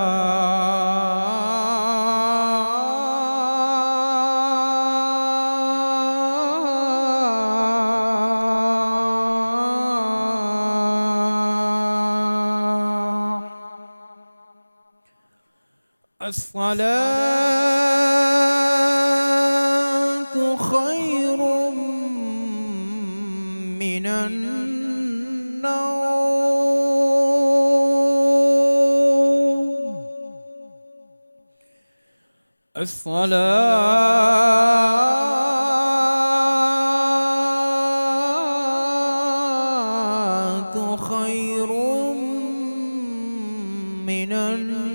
الصلاة خير من النوم الصلاة خير من النوم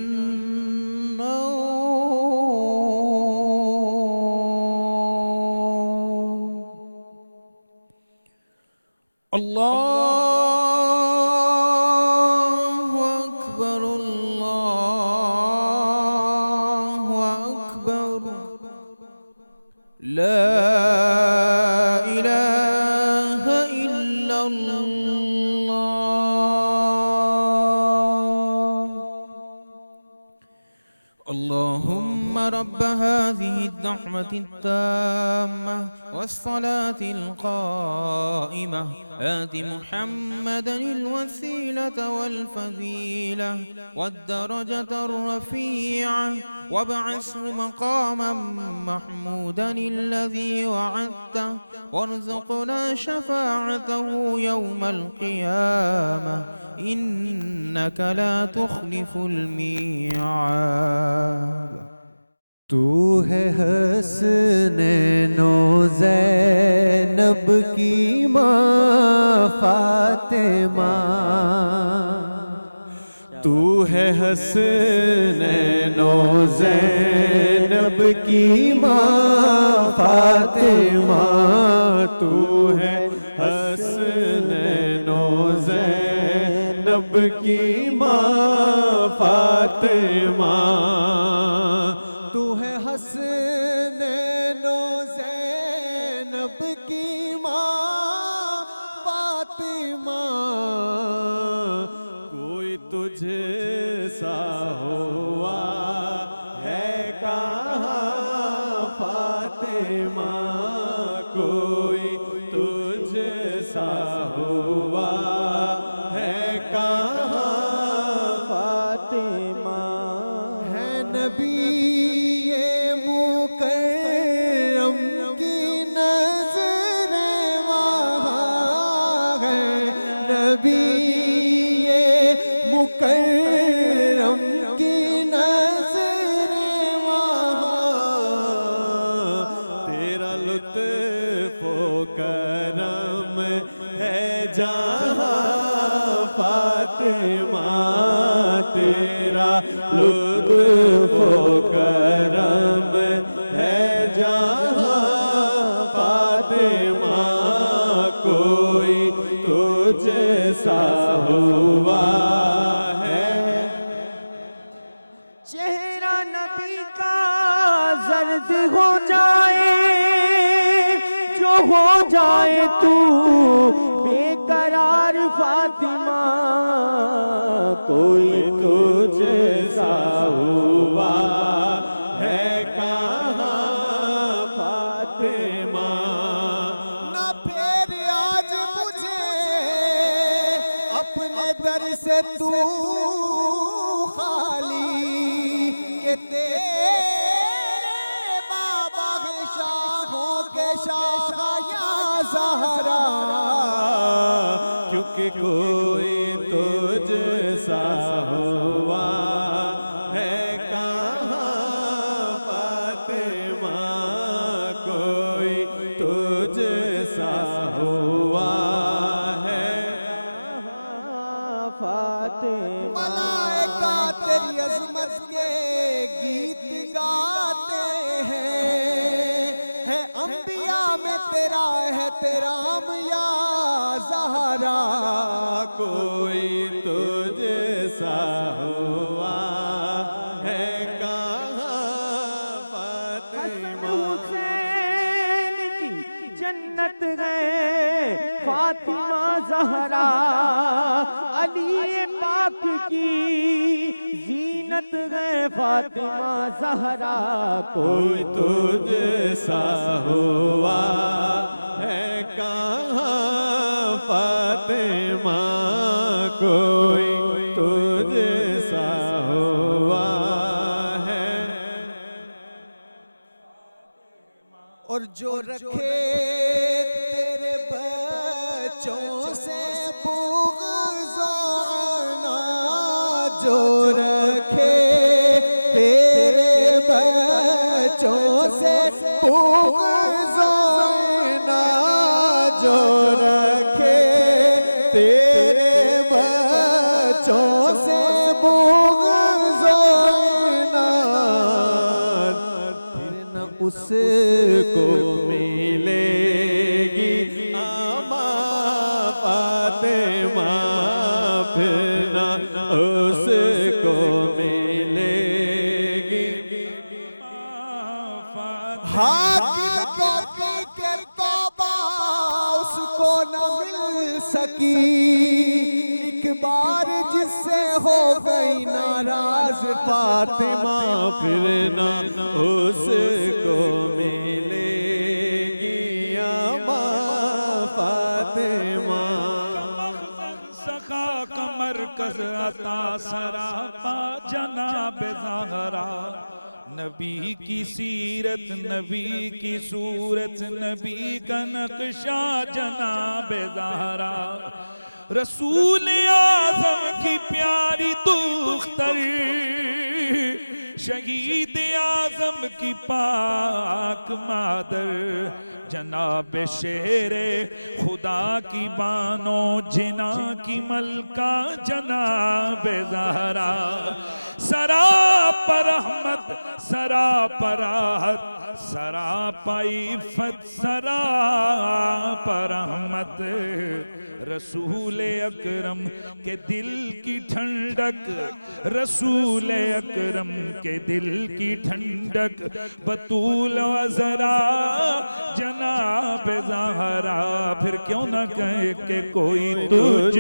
الله أكبر الله أكبر لا إله إلا الله اللهم رب هذه الدعوة التامة والصلاة القائمة آت محمدا الوسيلة والفضيلة والدرجة الرفيعة وابعثه مقاما محمودا الذي وعدته وارزقنا شفاعته يوم القيامة إنك لا تخلف الميعاد تو ہے حسنین و زینب کی ماں فاطمہ تو ہے حسنین و زینب کی ماں فاطمہ تو ہے حسنین و زینب کی ماں فاطمہ تو ہے حسنین و زینب کی ماں فاطمہ کوئی تجھ سا ہوا ہے کہاں فاطمہ کوئی تجھ سا ہوا ہے کہاں فاطمہ ہے نبی مکرم کی نظر وہاں تیرا لطف و کرم ہے جہاں فاطمہ تیرا لطف و کرم ہے جہاں فاطمہ کوئی تجھ سا ہوا ہو جائے جو ہو جائے تو بے قرار فاطمہ کوئی تجھ سا ہوا ہے کہاں فاطمہ نہ پھر آج مجھے اپنے در سے تو خالی کہ زہرا کیونکہ کوئی تجھ سا ہوا ہے کہاں فاطمہ کوئی تجھ سا ہوا احترام یا زہرا کوئی تجھ سا ہوا ہے کہاں فاطمہ حسین کی جنت گئے فاطمہ زہرا علی پاک کی زینت گئے فاطمہ زہرا کوئی تجھ سا ہوا ہے کہاں فاطمہ کوئی تجھ سا ہوا ہے اور جو رکھے تیرے بچوں سے بغض و عناد جو رکھے تیرے بچوں سے بغض و عناد جو رکھے تیرے بچوں سے بغض و عناد پھر نہ اس کو ملے گی اماں فاطمہ پھر نہ اس کو ملے گی حاکم کو کے توبہ اس کو نہ مل سکی ایک بار جس سے ہو گئی ناراض فاطمہ پھر نہ اس کو ملے گی اماں فاطمہ سخا کمر کز عطا سراپا جناب زہرا نبی کی سیرت نبی کی صورت نبی کا نقشہ جناب زہرا رسول اعظم کی پیاری دختر شہید اعظم کی پاک مادر جناب شیر خدا کی بانو جنا کی ملکہ جناب زہرا سراپا رحمت سراپا راحت سراپا عفت سراپا رحمت رسول اکرم کے دل کی ٹھنڈک رسول اکرم کے دل کی ٹھنڈک بطول و عذرا جناب زہرا پھر کیوں نہ کہے کہ کوئی تجھ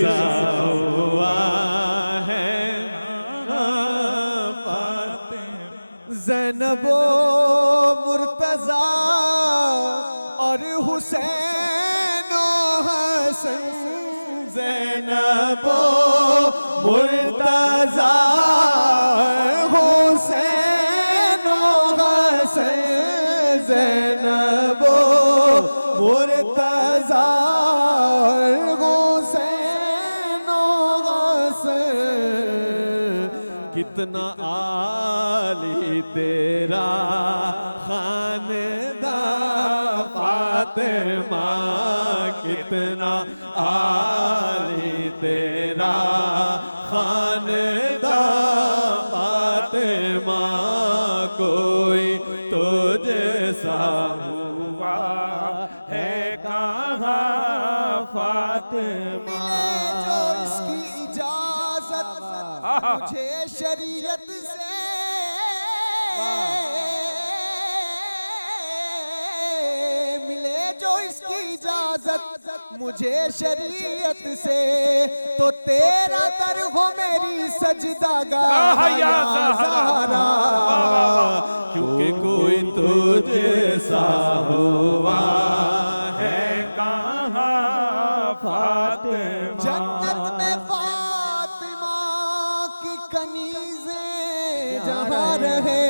سا ہوا ہے زینب و مرتضی اور حسین و حسن زینب و مرتضی حسین و حسن زینب و مرتضی حسین و حسن کتنا عالی تیرا خاندان فاطمہ کتنا عالی تیرا خاندان فاطمہ کوئی تجھ سا ہوا ہے کہاں فاطمہ جو اس کی اجازت مجھے شریعت سے ملے جو اس کی اجازت مجھے شریعت سے تو تیرا در ہو میری سجدہ گاہ یا زہرا کیونکہ کوئی تجھ سا ہوا ہے کہاں فاطمہ جنت میں فاطمہ کی کنیزیں جہاں رہے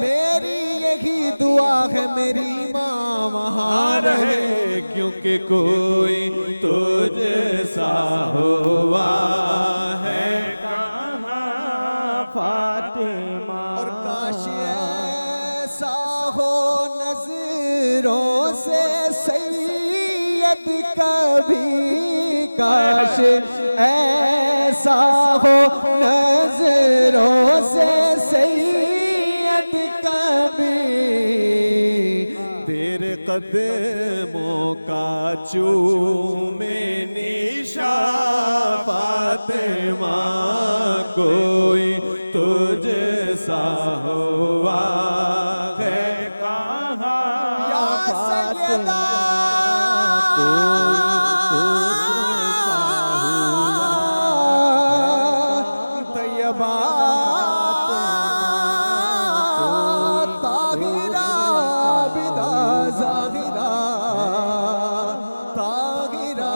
میری یہی دعا ہے میری ماں وہاں رہے کیونکہ کوئی تجھ سا ہوا ہے کہاں فاطمہ اور کاش ایسا ہو نظروں سے سید کبھی کاش ایسا ہو نظروں سے سید کبھی تیرے قدموں کا چومے نشاں فاطمہ کوئی تجھ سا ہوا ہے کہاں یا سیدہ طیبہ طاہرہ عابدہ زاہدہ طاہرہ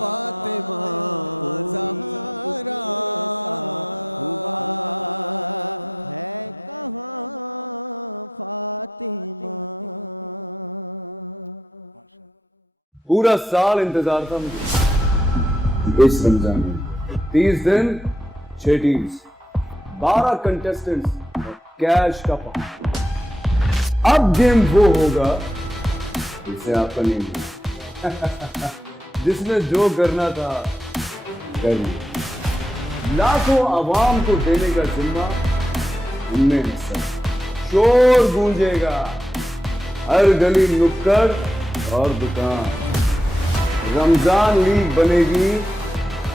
فاطمہ زہرا ہوا ہے کہاں فاطمہ. پورا سال انتظار تھا مجھے اس رمضان میں. 30 دن 6 ٹیمز 12 کنٹیسٹنٹس اور کیش کا پاؤں. اب گیم وہ ہوگا جسے آپ کا نہیں ہے جس نے جو کرنا تھا کر لیا. لاکھوں عوام کو دینے کا ذمہ ہم نے حصہ. شور گونجے گا ہر گلی نکڑ اور دکان. رمضان لیگ بنے گی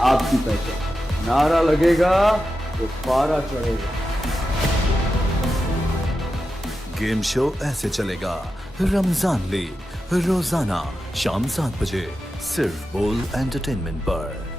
آپ کی پہچان. نعرہ لگے گا تو پارا چڑھے گا. گیم شو ایسے چلے گا. رمضان لیگ روزانہ شام 7 بجے صرف بول انٹرٹینمنٹ پر.